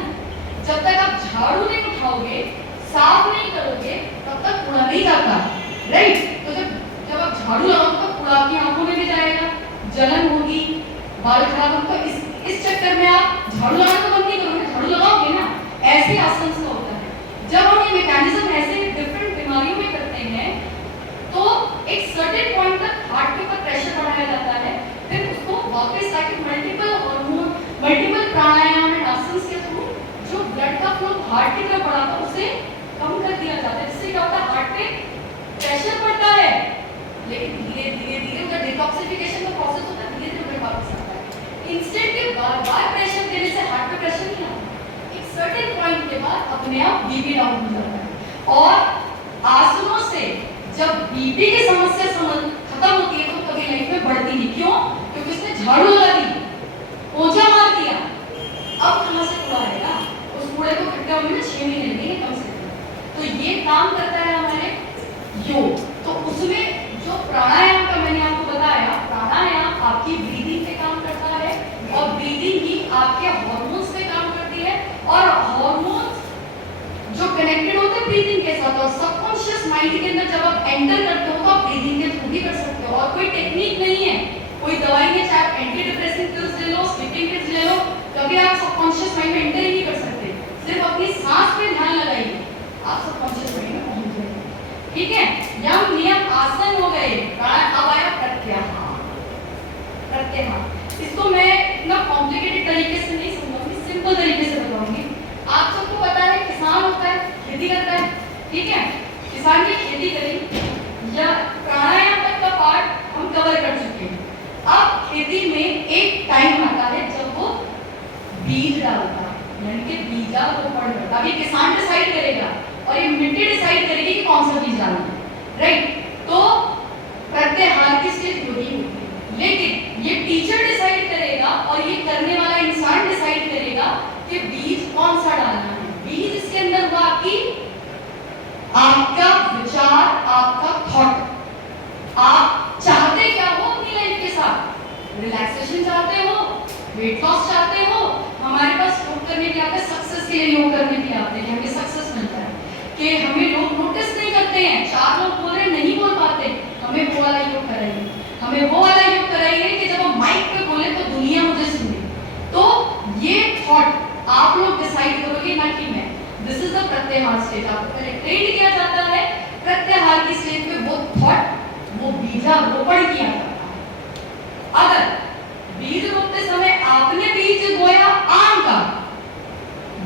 जब तक आप झाड़ू नहीं उठाओगे, साफ नहीं करोगे, तब तक कूड़ा नहीं जाता, राइट। तो जब आप झाड़ू लगाओगे तो कूड़ा आपकी आंखों में भी जाएगा, जलन होगी, बाल खराब होगा, तो इस चक्कर में आप झाड़ू लगाना तो बंद नहीं करोगे, झाड़ू लगाओगे ना, ऐसे आसन से होता है। जब हम ये मैकेनिज्म ऐसे डिफरेंट बीमारियों में करते हैं, तो एक सर्टेन पॉइंट तक हार्ट के ऊपर प्रेशर बढ़ाया जाता है, फिर उसको वापस ताकि multiple hormone, multiple pranayama and आसन के थ्रू जो ब्लड का फ्लो हार्ट की तरफ बढ़ाता है उसे कम कर दिया जाता है, जिससे क्या होता है, हार्ट पे प्रेशर बढ़ता है, लेकिन धीरे धीरे धीरे उनका डिटॉक्सिफिकेशन का प्रोसेस होता है, धीरे धीरे ब्लड वापस आता है। इंस्टेंटली बार बार प्रेशर देने से हार्ट पे प्रेशर नहीं आता, एक सर्टेन पॉइंट के बाद अपने आप बीपी डाउन हो जाता है। और आसनों से जब बीपी की समस्या खत्म होती है, तो कभी लाइफ में बढ़ती नहीं, क्यों, क्योंकि उसने झाड़ू लगा दी, पोछा मार दिया, अब कहां से कूड़ा आएगा, उस कूड़े को इकट्ठा होने में 6 महीने लगेंगे कम से कम। तो ये काम करता है हमारे योग, तो उसमें जो प्राणायाम का मैंने आपको बताया, प्राणायाम आपकी ब्रीदिंग पे काम करता है, और ब्रीदिंग ही आपके हार्मोन्स पे काम करती है, आपके ब्रीदिंग के साथ और सबकॉन्शियस माइंड के अंदर जब आप एंटर करते हो तो आप ब्रीदिंग के थ्रू भी कर सकते हो, और कोई टेक्निक नहीं है, कोई दवाई है, चाहे आप एंटी डिप्रेसिव पिल्स ले लो, स्लीपिंग पिल्स ले लो, कभी आप सबकॉन्शियस माइंड में एंटर ही नहीं कर सकते। सिर्फ अपनी सांस पे ध्यान लगाइए, आप सबकॉन्शियस माइंड में पहुंच जाएंगे। ठीक है, यम नियम आसन हो गए, अब आया प्रत्याहार। प्रत्याहार इसको मैं इतना कॉम्प्लिकेटेड तरीके से नहीं समझाऊंगी, सिंपल तरीके से बताऊंगी। आप सबको पता है किसान होता है, खेती करता है, ठीक है, किसान की खेती करी या प्राणायाम तक का पार्ट हम कवर कर चुके हैं। अब खेती में एक टाइम आता है जब वो बीज डालता है, यानी कि बीजारोपण करता है। अब ये किसान डिसाइड करेगा और ये मिट्टी डिसाइड करेगी कि कौन सा बीज डालना है, राइट। तो प्रत्याहार की स्टेज वही होती है, लेकिन ये टीचर डिसाइड करेगा और ये करने वाला इंसान डिसाइड करेगा कि बीज कौन सा डालना है। बीज इसके अंदर हुआ आपका विचार, आपका थॉट। आप चाहते क्या हो अपनी लाइफ के साथ? रिलैक्सेशन चाहते हो, वेट लॉस चाहते हो? हमारे पास योग करने के आते हैं, सक्सेस के लिए योग करने के आते हैं, हमें सक्सेस मिलता है कि हमें लोग नोटिस नहीं करते हैं, चार लोग बोल रहे नहीं बोल पाते, हमें वो वाला योग कराइए, हमें वो वाला योग कराइए कि जब हम माइक पे बोले तो दुनिया मुझे सुने। तो ये थॉट आप लोग डिसाइड करोगे, ना कि मैं। दिस इज द प्रत्याहार स्टेज। आपको पहले ट्रेन किया जाता है, प्रत्याहार की स्टेज पे वो थॉट, वो बीजारोपण किया जाता है। अगर बीज रोपते समय आपने बीज बोया आम का,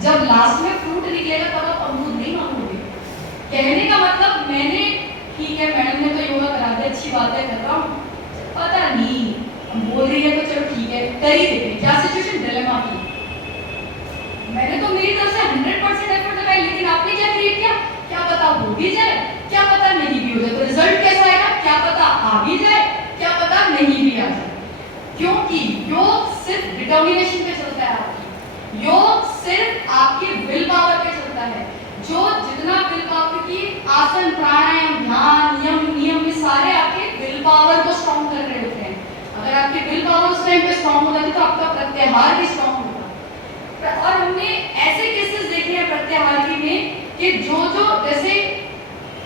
जब लास्ट में फ्रूट निकलेगा तब आप अमरूद नहीं मांगोगे। कहने का मतलब मैंने, ठीक है मैडम ने तो योगा करा दिया, अच्छी बात है, कर रहा हूँ, पता नहीं बोल रही है तो चलो ठीक है कर ही देते। क्या सिचुएशन डिलेमा की, मैंने तो मेरी तरफ से 100% एफर्ट लगाई, लेकिन आपने क्या क्रिएट किया, क्या पता हो भी जाए, क्या पता नहीं भी हो जाए, तो रिजल्ट कैसा आएगा, क्या पता आ भी जाए, क्या पता नहीं भी आ जाए। क्योंकि योग सिर्फ डिटर्मिनेशन पे चलता है आपकी, योग सिर्फ आपकी विल पावर पे चलता है। जो जितना विल पावर की आसन, प्राणायाम, ध्यान, यम नियम, ये सारे आपके विल पावर को स्ट्रॉन्ग कर रहे होते हैं। अगर आपकी विल पावर उस टाइम पे स्ट्रॉन्ग हो जाती तो आपका प्रत्याहार भी स्ट्रॉन्ग होगा। और हमने ऐसे केसेस देखे हैं प्रत्याहार में कि जो जैसे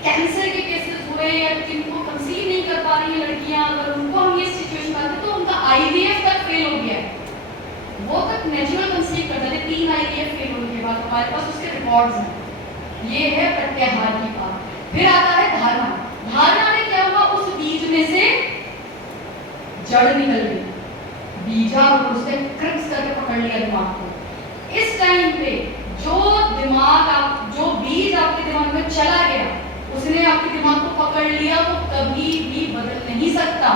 कैंसर के केसेस हुए या जिनको कंसीव नहीं कर पा रही है लड़कियां, अगर उनको हम ये सिचुएशन आते तो उनका आईवीएफ तक फेल हो गया है, वो तक नेचुरल कंसीव कर जाते, 3 आईवीएफ फेल होने के बाद हमारे पास उसके रिकॉर्ड्स हैं। ये है प्रत्याहार की बात। फिर आता है धारणा। धारणा में क्या हुआ, उस बीज में से जड़ निकल गई, बीजा और उसने क्रिप्स करके पकड़ लिया दिमाग को। इस टाइम पे जो बीज आपके दिमाग में चला गया, उसने आपके दिमाग को पकड़ लिया, तो कभी भी बदल नहीं सकता।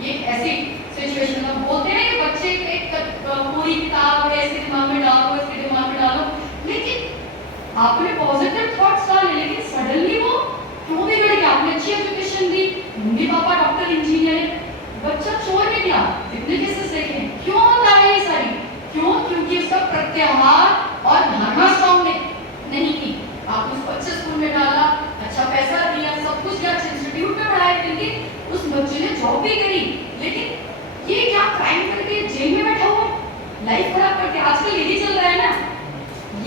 ये ऐसी सिचुएशन में बोलते हैं कि बच्चे एक पूरी किताब ऐसे दिमाग में डालो, इसके दिमाग में डालो, लेकिन आपने पॉजिटिव थॉट्स डाले, लेकिन सडनली वो क्यों बिगड़ गया? आपने अच्छी एजुकेशन दी, मम्मी पापा डॉक्टर इंजीनियर, बच्चा चोर निकला, इतने केसेस देखे। क्यों होता है ये सारी? क्यों? क्योंकि उसका प्रत्याहार और धारणा स्ट्रॉन्ग नहीं की। आपने उसको अच्छे स्कूल में डाला, अच्छा पैसा दिया, सब कुछ किया, अच्छे इंस्टीट्यूट में पढ़ाया, लेकिन उस बच्चे ने जॉब भी करी, लेकिन ये क्या क्राइम करके जेल में बैठा हुआ, लाइफ खराब करके। आजकल यही चल रहा है ना,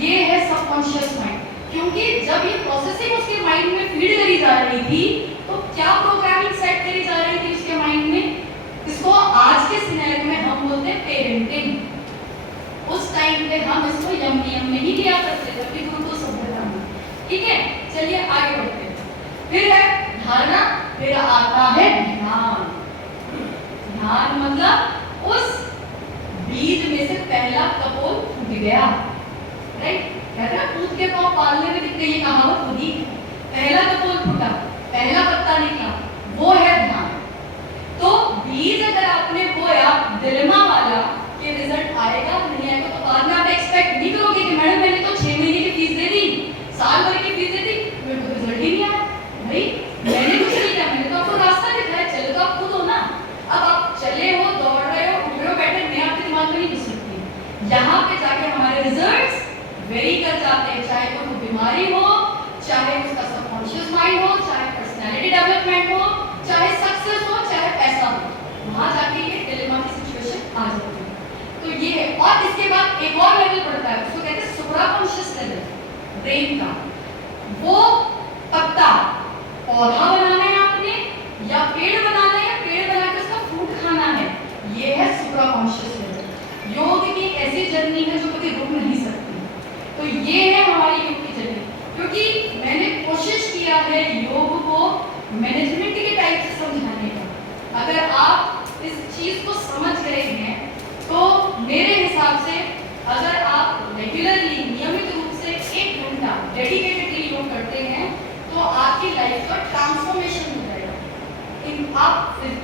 ये है सबकॉन्शियस माइंड। क्योंकि जब ये प्रोसेसिंग उसके माइंड में फीड करी जा रही थी, तो क्या प्रोग्रामिंग सेट करी जा रही थी उसके माइंड में? इसको आज के सिनेरियो में हम बोलते हैं पेरेंटिंग। उस टाइम पे हम इसको यम नियम में ही लिया करते थे अपनी गुरुकुल सभ्यता में। ठीक है, चलिए आगे बढ़ते हैं। फिर है धारणा, फिर आता है ध्यान। ध्यान मतलब उस बीज में से पहला कपोल फूट गया, राइट? कहते हैं कूद के पाँव पालने में कितने, ये कहावत होगी। पहला कपोल फूटा, पहला पत्ता निकला, वो है ध्यान। तो बीज अगर आपने बोया दिलमा वाला कि रिजल्ट आएगा नहीं आएगा, तो बाद में आप एक्सपेक्ट नहीं करोगे कि मैडम मैंने तो 6 महीने की फीस दे दी, साल भर की फीस दे दी, मेरे को रिजल्ट ही नहीं आया। भाई मैंने कुछ नहीं किया, मैंने तो आपको रास्ता दिखाया, चले तो आप खुद हो ना। अब आप चले हो, दौड़ रहे हो, उठ रहे हो, बैठे, मैं आपके दिमाग में नहीं घुस सकती। यहाँ पे जाके हमारे रिजल्ट्स वेरी कर जाते हैं, चाहे कोई बीमारी हो, चाहे उसका सबकॉन्शियस माइंड हो, चाहे पर्सनैलिटी डेवलपमेंट हो, चाहे सक्सेस हो, चाहे पैसा हो, वहां जाके ये डिलेमा की सिचुएशन आ जाती है। तो ये है। और इसके बाद एक और लेवल पड़ता है, उसको कहते हैं सुप्राकॉन्शियस लेवल, ब्रेन का। वो पत्ता पौधा बनाना है आपने, या पेड़ बनाना है, या पेड़ बना के उसका फ्रूट खाना है, ये है सुप्रा कॉन्शियस लेवल। योग की एक ऐसी जर्नी है जो कभी रुक नहीं सकती। तो ये है हमारी योग की जर्नी, क्योंकि मैंने कोशिश किया है योग को मैनेजमेंट के टाइप से समझाने का। अगर आप इस चीज को समझ गए हैं तो मेरे हिसाब से अगर आप रेगुलरली नियमित रूप से 1 घंटा डेडिकेटेडली योग करते हैं तो आपकी लाइफ का ट्रांसफॉर्मेशन हो जाएगा। आप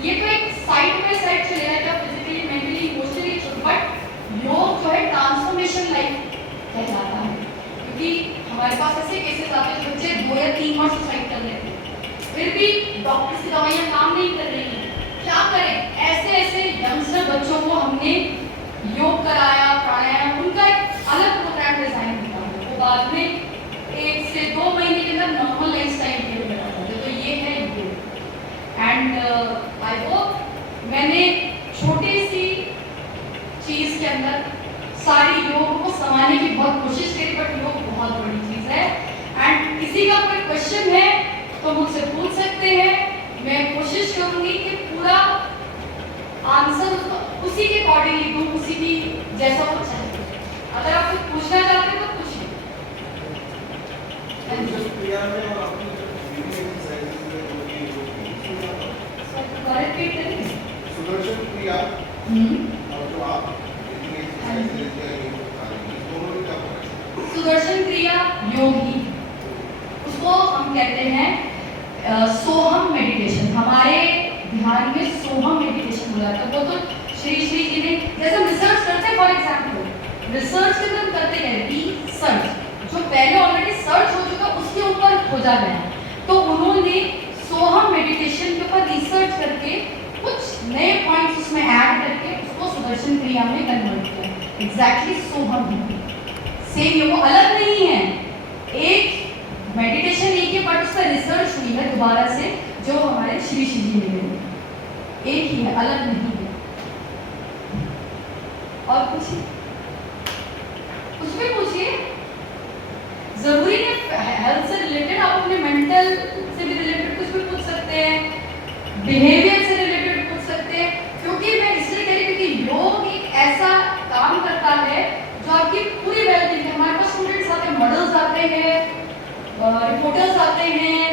ये तो एक साइड बाय साइड चलेगा क्या, फिजिकली, मेंटली, इमोशनली, बट योग जो है ट्रांसफॉर्मेशन लाइफ कहलाता है। क्योंकि हमारे पास ऐसे केसेस आते हैं बच्चे 2 या 3 बार सुसाइड कर लेते हैं, फिर भी डॉक्टर की दवाइयाँ काम नहीं कर रही हैं, क्या करें? ऐसे ऐसे यंगस्टर बच्चों को हमने योग कराया, प्राणायाम, उनका एक अलग प्रोग्राम डिजाइन होता है, वो बाद में 1 से 2 महीने के अंदर नॉर्मल लाइफ स्टाइल के लिए बताते हैं। तो ये है योग। एंड आई होप मैंने छोटी सी चीज के अंदर सारी योग को समाने की बहुत कोशिश करी, बट योग बहुत बड़ी चीज है। एंड किसी का कोई क्वेश्चन है तो मुझसे पूछ सकते हैं, मैं कोशिश करूंगी कि पूरा आंसर उसी के अकॉर्डिंगली दूं, उसी की जैसा वो चाहे। अगर आप कुछ पूछना चाहते हैं तो पूछिए। सुदर्शन क्रिया और जो आप सुदर्शन क्रिया योग ही, उसको हम कहते हैं सोहम मेडिटेशन। हमारे ध्यान में सोहम मेडिटेशन हो जाता है। वो तो श्री श्री जी ने जैसे हम रिसर्च करते हैं, फॉर एग्जाम्पल रिसर्च के अंदर करते हैं रिसर्च, जो पहले ऑलरेडी सर्च हो चुका उसके ऊपर खोजा गया, तो उन्होंने सोहम मेडिटेशन के ऊपर रिसर्च करके कुछ नए पॉइंट्स उसमें ऐड करके उसको सुदर्शन क्रिया में कन्वर्ट किया। एग्जैक्टली सोहम सेम, ये वो अलग नहीं है, एक मेडिटेशन एक है, बट उसका रिसर्च हुई है दोबारा से, जो हमारे श्री श्री जी ने, एक ही है, अलग नहीं है। और कुछ भी पूछिए, जरूरी है हेल्थ से रिलेटेड, आप अपने मेंटल से भी रिलेटेड कुछ भी पूछ सकते हैं, बिहेवियर से रिलेटेड पूछ सकते हैं, क्योंकि मैं इसलिए कह रही हूँ कि योग एक ऐसा काम करता है जो आपकी पूरी वेलबींग है। हमारे पास स्टूडेंट्स आते हैं, मॉडल्स आते हैं, रिपोर्टर्स आते हैं,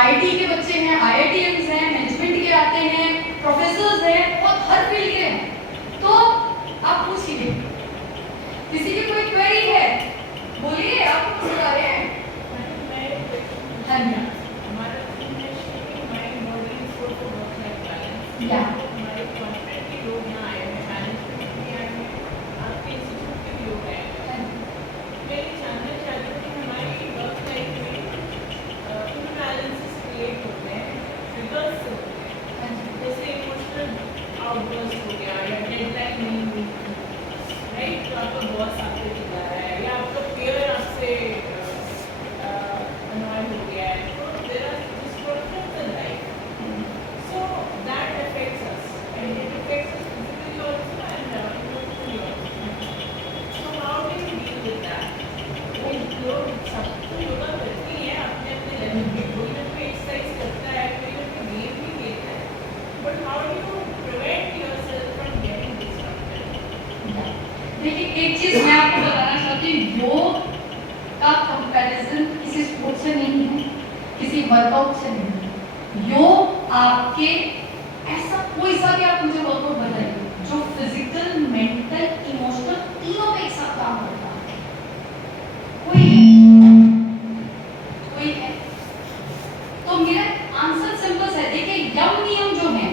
आईटी के बच्चे हैं, आईआईटीएम्स हैं, मैनेजमेंट के आते हैं, प्रोफेसर्स हैं, और हर फील्ड के हैं। तो आप पूछिए, किसी की कोई क्वेरी है बोलिए, आपको कुछ बता रहे हैं। हाँ जी, हमारा माइंड बॉडी सोल को वर्क लाइफ बैलेंस, या हमारे कॉन्फिडेंट के लोग यहाँ आए हैं, मैनेजमेंट भी आए हैं, आपके इंस्टीट्यूट के भी लोग आए हैं। मैं ये जानना चाहती हूँ कि हमारी वर्क लाइफ में इम्बैलेंसेस क्रिएट होते हैं, ट्रिगर्स से होते हैं, जैसे इमोशनल आउटबर्स्ट हो गया, या डेडलाइन नहीं हुई, राइट? तो आपका बॉस आपसे चिल्ला रहा है, या आपका पेयर आपसे annoy हो गया है, तो there are distortions in life, so that affects us, and it affects us physically also and emotionally also. So how do you deal with that? when लोग सब तो योगा करते ही हैं अपने अपने लेवल पे, कोई ना कोई एक्सरसाइज करता है, कोई ना कोई गेम भी खेलता है, but how do you prevent yourself from getting disrupted? देखिए, एक चीज मैं आपको बताना चाहती हूँ, योग का कंपैरिजन किसी स्पोर्ट से नहीं है, किसी वर्कआउट से नहीं है। योग आपके ऐसा कोई सा भी आप मुझे वर्कआउट बताइए जो फिजिकल, मेंटल, इमोशनल तीनों पे एक साथ काम करता है, कोई है? तो मेरा आंसर सिंपल है। देखिए, यम नियम जो है,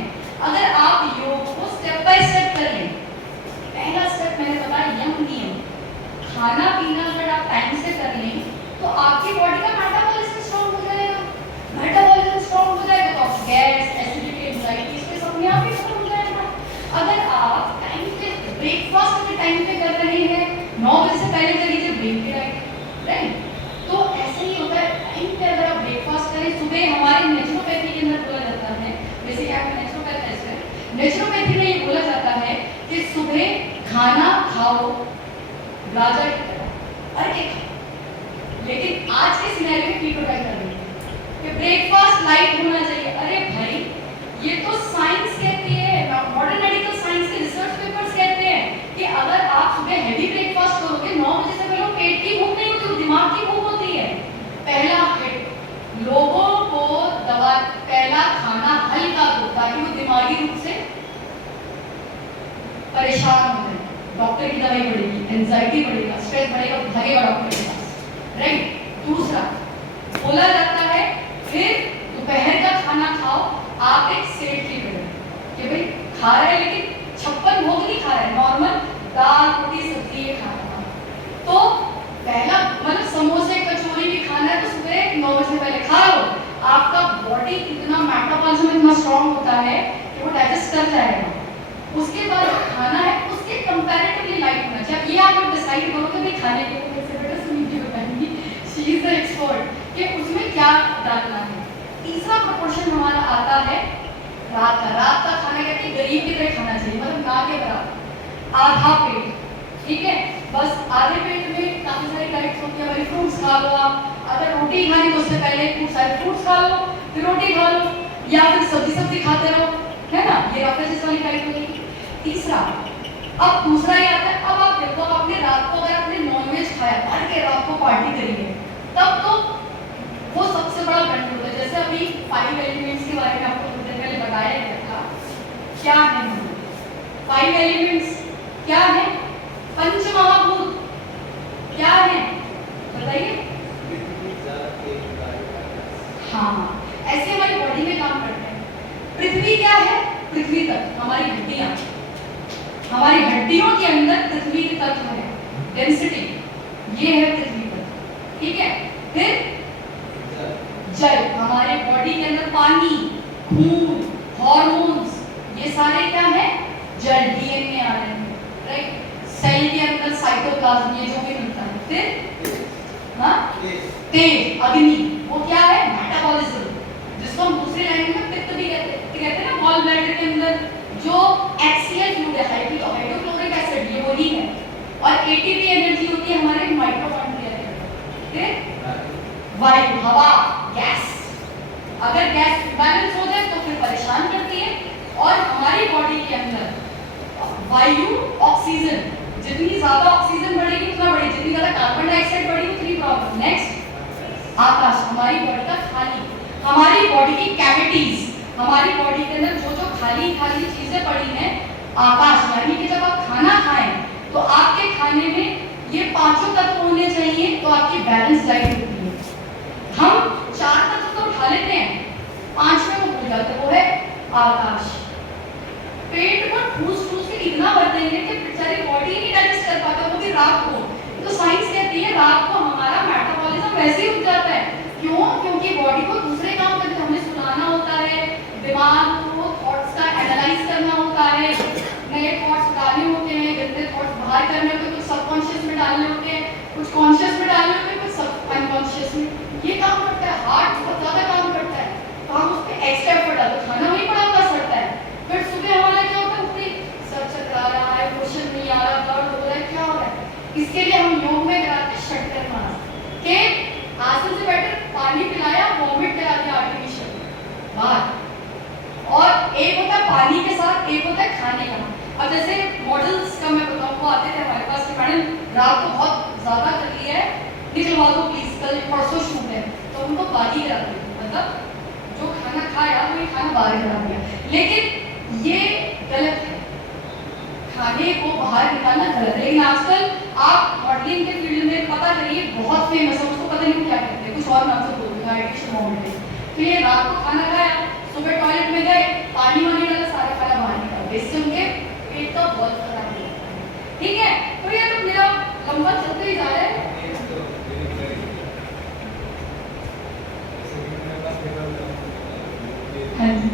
अगर आप योग को स्टेप बाय स्टेप कर लें, पहला स्टेप मैंने बताया यम नियम, खाना पीना अगर आप टाइम से कर लें तो आपकी बॉडी का मेटाबॉलिज्म स्ट्रांग हो जाएगा। मेटाबॉलिज्म स्ट्रांग हो जाएगा तो आप गैस, एसिडिटी, एंजाइटी इसके सब में आप ही खत्म हो जाएगा। अगर आप टाइम पे ब्रेकफास्ट अपने टाइम पे कर रहे हैं, 9 बजे से पहले कर लीजिए ब्रेक के टाइम, राइट? तो ऐसे ही होता है, टाइम पे अगर आप ब्रेकफास्ट करें, सुबह हमारे नेचुरोपैथी के अंदर बोला जाता है, वैसे आप नेचुरोपैथ है, नेचुरोपैथी में ये बोला जाता है कि सुबह खाना खाओ राजा की तरह, अरे लेकिन आज आज के सिनेरियो में कीटोडाइट कर रही है कि ब्रेकफास्ट लाइट होना चाहिए। अरे भाई, ये तो साइंस कहती है, मॉडर्न मेडिकल साइंस के रिसर्च पेपर्स कहते हैं कि अगर आप सुबह हैवी ब्रेकफास्ट करोगे 9 बजे से पहले पेट की भूख नहीं होती, वो दिमाग की भूख होती है। पहला हिट लोगों को दवा, पहला खाना हल्का दो ताकि वो दिमागी रूप से परेशान हो जाए। डॉक्टर की दवाई बढ़ेगी, एंजाइटी बढ़ेगा, स्ट्रेस बढ़ेगा, भागेगा डॉक्टर के पास, राइट। दूसरा बोला जाता है फिर दोपहर का खाना खाओ, आप एक सेठ की तरह कि भाई खा रहे हैं लेकिन 56 भोग नहीं खा रहे, नॉर्मल दाल रोटी सब्जी ये खा रहा है। तो पहला मतलब समोसे कचौरी भी खाना है तो सुबह 9 बजे पहले खा लो। आपका बॉडी इतना मेटाबॉलिज्म इतना स्ट्रांग होता है कि वो डाइजेस्ट कर जाएगा। उसके बाद जो खाना है उसके कंपैरेटिवली लाइट होना चाहिए। ये आप लोग डिसाइड करो कि भाई खाने के ऊपर से बेटा सुनीति बताएंगी, शी इज द एक्सपर्ट, कि उसमें क्या डालना है। तीसरा प्रोपोर्शन हमारा आता है रात का। रात का खाना कहते हैं गरीब की तरह खाना चाहिए, मतलब ना के बराबर, आधा पेट, ठीक है। बस आधे पेट में काफी सारी डाइट्स होती है, भाई फ्रूट्स खा लो आप, अगर रोटी खानी तो उससे पहले खूब सारे फ्रूट्स खा लो, फिर रोटी खा लो, या फिर सब्जी खाते रहो, है ना, ये रफेजिस वाली डाइट होगी। तीसरा, अब दूसरा ये आता है, अब आप देखो आपने रात को अगर आपने नॉनवेज खाया, भर के रात को पार्टी करी है, तब तो वो सबसे बड़ा बेनिफिट होता है। जैसे अभी 5 एलिमेंट्स के बारे में आपको थोड़ी देर पहले बताया गया था, क्या है 5 एलिमेंट्स, क्या है पंचमहाभूत, क्या है बताइए। हाँ, ऐसे हमारी बॉडी में काम करते हैं। पृथ्वी क्या है, पृथ्वी तत्व, हमारी हड्डियां, हमारी हड्डियों के अंदर पृथ्वी के तत्व है, डेंसिटी, ये है पृथ्वी तत्व, ठीक है। फिर जल, हमारे बॉडी के अंदर पानी, खून, हार्मोन्स, ये सारे क्या है, जल, डीएनए आ रहे हैं, राइट। सेल के अंदर साइटोप्लाज्म, ये जो भी मिलता है। फिर हाँ, तेज, अग्नि, वो क्या है, मेटाबॉलिज्म, जिसको हम दूसरी लैंग्वेज में पित्त भी कहते हैं ना। गॉल ब्लैडर के अंदर जो एक्सियल फ्लूइड है, हाइड्रोक्लोरिक एसिड, ये वही है। और एटीपी एनर्जी होती है हमारे माइटोकॉन्ड्रिया के अंदर। फिर वायु, हवा, गैस, अगर गैस बैलेंस हो जाए तो फिर परेशान करती है। और हमारी बॉडी के अंदर वायु, ऑक्सीजन, जितनी ज्यादा ऑक्सीजन बढ़ेगी उतना बढ़ेगी, जितनी ज्यादा कार्बन डाइऑक्साइड बढ़ेगी उतनी प्रॉब्लम। नेक्स्ट, आकाश, हमारी बॉडी का खाली, हमारी बॉडी की कैविटीज, हमारी बॉडी के अंदर जो जो खाली खाली चीजें पड़ी हैं, आकाश, यानी कि जब आप खाना खाएं तो आपके खाने में ये पांचों तत्व होने चाहिए, तो आपकी बैलेंस डाइट होती है। हम 4 तत्व तो उठा लेते हैं, 5वें को भूल जाते हैं, वो है आकाश। पेट को ठूस ठूस के इतना भर देंगे कि बेचारी बॉडी नहीं डाइजेस्ट कर पाता, वो भी रात को। तो साइंस कहती है रात को हमारा मेटाबॉलिज्म वैसे ही उठ जाता है। क्यों? क्योंकि बॉडी को दूसरे काम करके हमें सुनाना होता है, दिमाग को थॉट्स का एनालाइज करना होता है, नए थॉट्स डालने होते हैं, गंदे थॉट्स बाहर करने होते हैं, कुछ सबकॉन्शियस में डालने होते हैं, कुछ कॉन्शियस में डालने होते हैं, कुछ सब अनकॉन्शियस में। ये काम करता है, हार्ट बहुत ज्यादा काम करता है, तो हम उस पर एक्स्ट्रा एफर्ट डालते हैं, खाना वहीं पड़ा कर सकता है। फिर सुबह हमारा क्या होता है, पूरी सर चकरा रहा है, क्वेश्चन नहीं आ रहा, दर्द हो रहा है, क्या हो रहा है। इसके लिए हम योग में कराते हैं षटकर मास, के आसन से बैठे पानी पिलाया, वॉमिट करा दिया आर्टिफिशियल बाहर। और एक होता है पानी के साथ, एक होता है खाने का। अब जैसे मॉडल्स का मैं बताऊँ, वो आते थे हमारे पास कि मैडम रात को बहुत ज्यादा कर लिया है, निकलवा दो प्लीज, कल परसों शूट है, तो उनको बागी करा दी, मतलब जो खाना खाया वो खाना बाहर करा दिया। लेकिन ये गलत है, खाने को बाहर निकालना गलत है। लेकिन आजकल आप मॉडलिंग के फील्ड में पता करिए, बहुत फेमस है, उसको पता नहीं क्या कहते हैं, कुछ और नाम से बोलते हैं, आर्टिफिशियल वॉमिटिंग। तो ये रात को खाना खाया, सुबह टॉयलेट में गए, पानी वानी डाला, सारा खाना बाहर निकाल दिया, इससे उनके पेट का बहुत खराब हो जाता है, ठीक है। तो ये तो मेरा लंबा चलते ही जा रहा है। हाँ जी,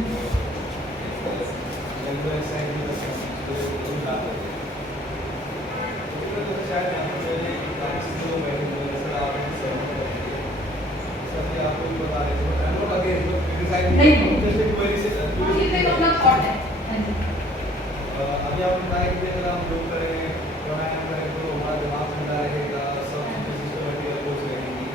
नहीं मुझे तो अपना थॉट है। हाँ जी, अभी आपने बताया कि अगर हम योग करें, प्राणायाम करें तो हमारा दिमाग ठंडा रहेगा, सब सिस्टमेटिक अप्रोच रहेगी।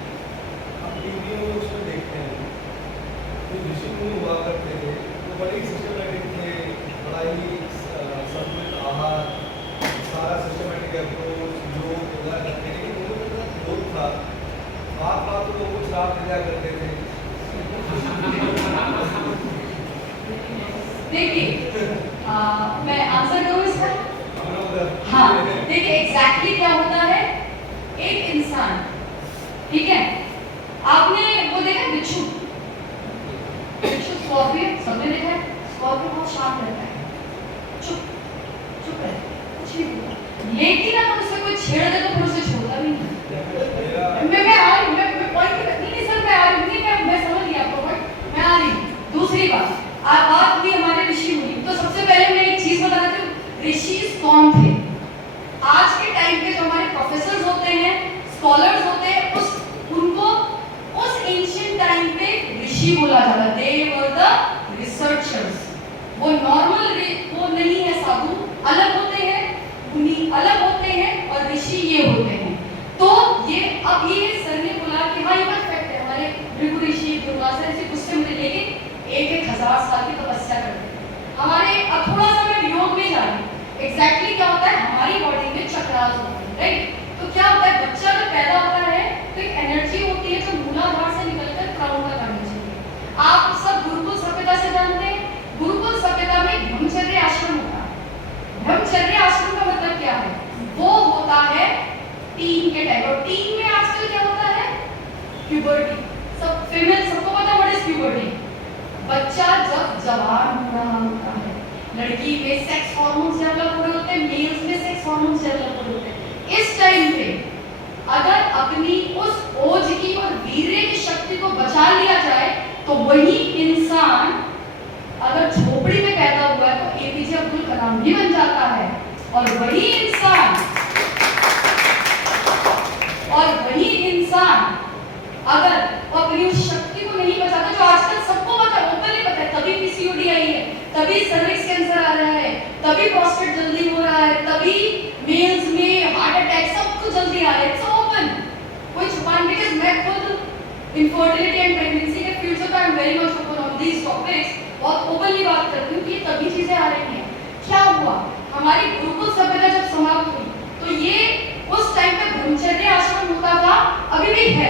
साथ ले जा करते थे। देखिए मैं आंसर करूँ इसका। हम लोग उधर हाँ, देखिए एग्जैक्टली क्या होता है, एक इंसान, ठीक है, आपने वो देखा बिच्छू, बिच्छू स्कॉर्पियन सबने देखा है, स्कॉर्पियन बहुत शांत रहता है, चुप चुप रहता है, कुछ नहीं बोलता, लेकिन अगर उससे कोई छेड़ दे तो फिर उसे छोड़ता भी नहीं। मैं आ रही हूँ, मैं पॉइंट नहीं सर, मैं आ रही हूँ, नहीं मैं समझ गया आपको पॉइंट, मैं आ रही हूँ। दूसरी बात, आज बात हुई हमारे ऋषि मुनि, तो सबसे पहले मैं एक चीज बता देती हूँ, ऋषि कौन थे। आज के टाइम पे जो हमारे प्रोफेसर्स होते हैं, स्कॉलर्स होते हैं, उनको उस एंशिएंट टाइम पे ऋषि बोला जाता है, दे वर द रिसर्चर्स। वो नॉर्मल वो नहीं है, साधु अलग होते हैं, मुनि अलग होते हैं, और ऋषि ये होते हैं। तो ये अब ये सर ने बोला कि हाँ ये बात फैक्ट है, हमारे भृगु ऋषि दुर्वासा ऐसे गुस्से में, लेकिन 1,000 साल की तपस्या करते हैं। हमारे अब थोड़ा सा मैं योग में जा रही हूँ, एग्जैक्टली क्या होता है, हमारी बॉडी में चक्रास होते हैं, राइट। तो क्या होता है, बच्चा जब पैदा होता है तो एक एनर्जी होती है जो मूलाधार से निकलकर क्राउन तक आनी चाहिए। आप सब गुरुकुल सभ्यता से जानते हैं, गुरुकुल सभ्यता में ब्रह्मचर्य आश्रम होता है। ब्रह्मचर्य आश्रम का मतलब क्या है, वो होता है टीन के टाइम, और टीन में आजकल क्या होता है, प्यूबर्टी। सब फीमेल सबको पता है व्हाट इज प्यूबर्टी। बच्चा जब जवान हो रहा होता है, लड़की में सेक्स हार्मोन्स डेवलप हो रहे होते हैं, मेल्स में सेक्स हार्मोन्स डेवलप हो रहे होते हैं। इस टाइम पे अगर अपनी उस ओज की और वीर्य की शक्ति को बचा लिया जाए तो वही इंसान अगर झोपड़ी में पैदा हुआ है तो एपीजे अब्दुल कलाम भी बन जाता है, और वही इंसान अगर वो अपनी उस शक्ति को नहीं बचाता, जो आजकल सबको पता है, ओपनली पता है, तभी पीसीओडी आई है, तभी सर्विक्स कैंसर आ रहा है, तभी प्रोस्टेट जल्दी हो रहा है, तभी मेल्स में हार्ट अटैक सब कुछ जल्दी आ रहा है, इट्स ओपन, कोई छुपा नहीं। बिकॉज मैं खुद इनफर्टिलिटी एंड प्रेगनेंसी के फील्ड से, I am very much open on these topics, बहुत ओपनली बात करती हूँ कि ये तभी चीजें आ रही हैं। क्या हुआ, हमारी गुरुकुल सभ्यता जब समाप्त हुई तो ये उस टाइम पे ब्रह्मचर्य आश्रम होता था, अभी भी है,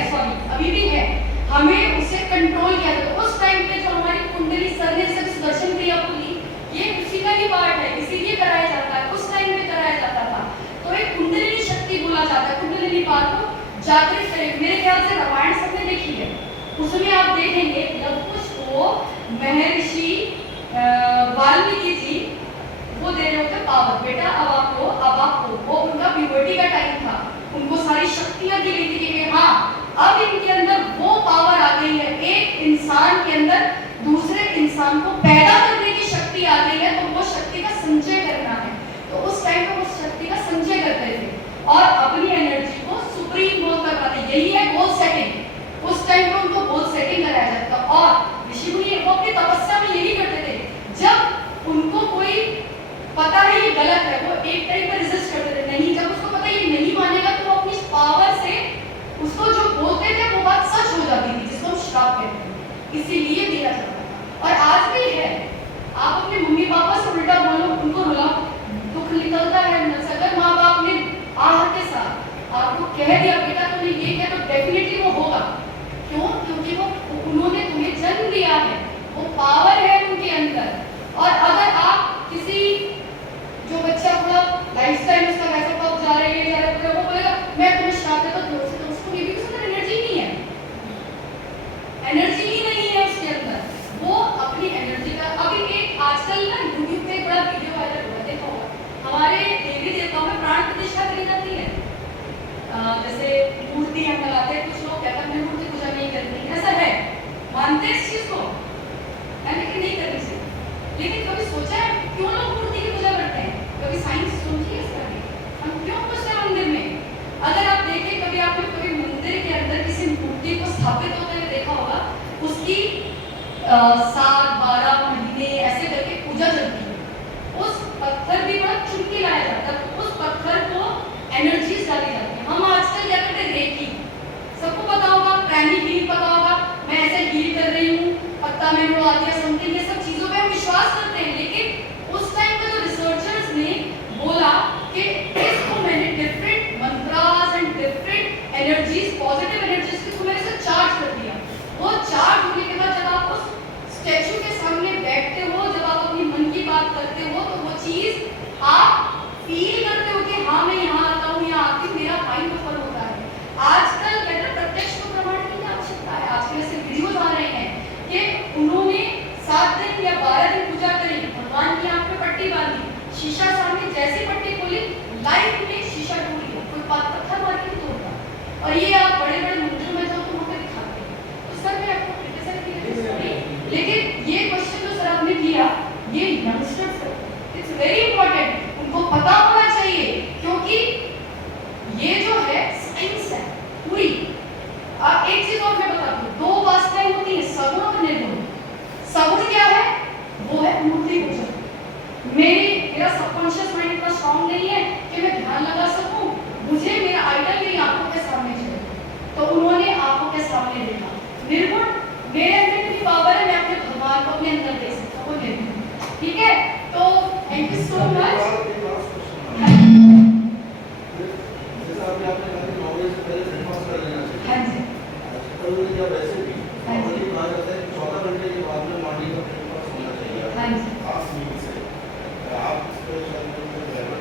अभी भी है, हमें उसे कंट्रोल किया जाता। उस टाइम पे जो हमारी कुंडली सर ने जैसे सुदर्शन क्रिया बोली, ये उसी का ही पार्ट है, इसीलिए कराया जाता है, उस टाइम पे कराया जाता था। तो एक कुंडलिनी शक्ति बोला जाता है, कुंडलिनी पार को जागृत करें। मेरे ख्याल से रामायण सबने देखी है, उसमें आप देखेंगे लव कुश को महर्षि वाल्मीकि जी वो दे रहे होते पावर, बेटा अब आपको वो उनका प्यूबर्टी का टाइम था, उनको सारी शक्तियां दी गई थी कि हाँ अब इनके अंदर वो पावर आ गई है, एक इंसान के अंदर दूसरे इंसान को पैदा करने की शक्ति आ गई है, तो वो शक्ति का संचय करना है। तो उस टाइम पे उस शक्ति का संचय करते थे और अपनी एनर्जी को सुप्रीम गोल कर पाते, यही है गोल सेटिंग। उस टाइम पे उनको गोल सेटिंग कराया जाता था, और ऋषि मुनि वो अपनी तपस्या में यही करते थे, जब उनको कोई पता है ये गलत है, वो एक टाइम पर रेजिस्ट करते थे, नहीं, जब उसको पता ये नहीं मानेगा तो वो अपनी पावर से उसको जो बोलते थे वो बात सच हो जाती थी, जिसको हम श्राप कहते हैं, इसीलिए दिया जाता था। और आज भी है, आप अपने मम्मी पापा से उल्टा बोलो, उनको रुलाओ, दुख निकलता है अंदर से। अगर माँ बाप ने आह के साथ आपको कह दिया बेटा तुमने ये किया, तो डेफिनेटली वो होगा। क्यों? क्योंकि वो उन्होंने तुम्हें जन्म दिया है, वो पावर है उनके अंदर। और अगर आप किसी जो बच्चा पूरा लाइफस्टाइल उसका वैसा कब जा रहे हैं, वो बोलेगा मैं तुम्हें श्राप देता हूं, तो उसको ये भी उसके अंदर एनर्जी नहीं है, एनर्जी ही नहीं है उसके अंदर, वो अपनी एनर्जी का। अभी एक आजकल ना यूट्यूब पे बड़ा वीडियो वायरल हुआ, देखा होगा, हमारे देवी देवताओं में प्राण प्रतिष्ठा करी जाती है, जैसे मूर्ति हम लगाते हैं, कुछ लोग कहते हैं मूर्ति पूजा नहीं करनी, ऐसा है, मानते हैं इस चीज को, लेकिन नहीं करनी चाहिए। लेकिन कभी सोचा है क्यों लोग मूर्ति की पूजा करते हैं? कभी साइंस सोची है इसका? हम क्यों पूछते हैं मंदिर में? अगर आप देखें, कभी आपने कभी मंदिर के अंदर किसी मूर्ति को स्थापित होते हुए देखा होगा, उसकी 7-12 महीने ऐसे करके पूजा चलती है, उस पत्थर भी बड़ा चुन के लाया जाता है, तो उस पत्थर को एनर्जीज डाली जाती है। हम आजकल क्या करते हैं, रेकी, सबको पता होगा, प्राणिक हील पता होगा, मैं ऐसे हील कर रही हूँ, पत्ता में उड़ा दिया, समथिंग, ये सब चीजों पे हम विश्वास करते हैं। लेकिन उस टाइम पे जो रिसर्चर्स ने बोला कि इसको मैंने different mantras and different energies, positive energies को मैंने इसे चार्ज कर दिया, स्ट्रांग नहीं है कि मैं ध्यान लगा सकूं, मुझे मेरा आइडल मेरी आंखों के सामने चाहिए। तो उन्होंने आंखों के सामने देखा निर्गुण, मेरे अंदर इतनी पावर है, मैं अपने भगवान को अपने अंदर देख सकता हूँ, वो निर्गुण। ठीक है, तो थैंक यू सो मच। जैसा अभी आपने कहा कि 9 बजे से पहले ब्रेकफास्ट कर लेना चाहिए। हाँ जी, कल या वैसे भी हाँ जी। नॉर्मली कहा जाता है कि 14 घंटे के बाद में मॉर्निंग का ब्रेकफास्ट होना चाहिए। हाँ जी। खास मील से आप इस पे शायद लेवल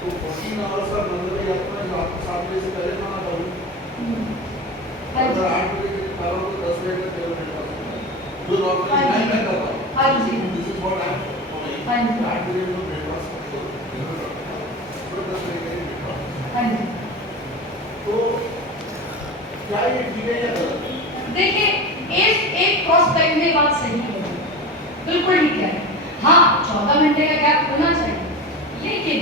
तो 14 आवर्स का मतलब ये आपका जो आपको 7 बजे से पहले खाना खाओ। हाँ अगर जी, 8 बजे के खाओ तो 10 बजे तक केवल ब्रेकफास्ट होना है। जो नॉर्मली हाँ जी। मैं करता हूँ। हाँ जी। This is what I am doing. हाँ जी। 8 बजे में ब्रेकफास्ट करते हो। फिर 10 बजे के ब्रेकफास्ट। हाँ जी। तो क्या ये ठीक है या गलत है? देखिए एक प्रोस्पेक्ट में बात सही है, बिल्कुल ठीक है। हाँ, 14 घंटे का गैप होना चाहिए, लेकिन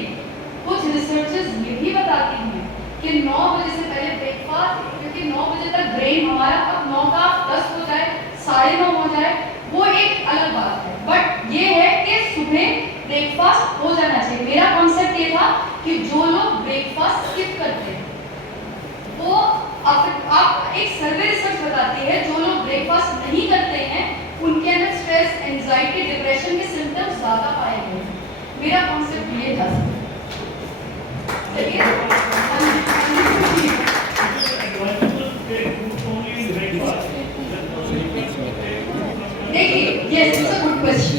कुछ रिसर्चेस ये भी बताती हैं कि 9 बजे से पहले ब्रेकफास्ट, क्योंकि 9 बजे तक ब्रेन हमारा, अब 9 का 10 हो जाए, 9:30 हो जाए, वो एक अलग बात है। बट ये है कि सुबह ब्रेकफास्ट हो जाना चाहिए। मेरा कॉन्सेप्ट ये था कि जो लोग ब्रेकफास्ट स्किप करते हैं, वो आप एक सर्वे रिसर्च बताती है, जो लोग ब्रेकफास्ट नहीं करते हैं उनके अंदर स्ट्रेस, एंजाइटी, डिप्रेशन के सिम्टम्स ज्यादा पाए गए हैं। मेरा कॉन्सेप्ट ये था। चलिए, देखिए, yes, it's a good question.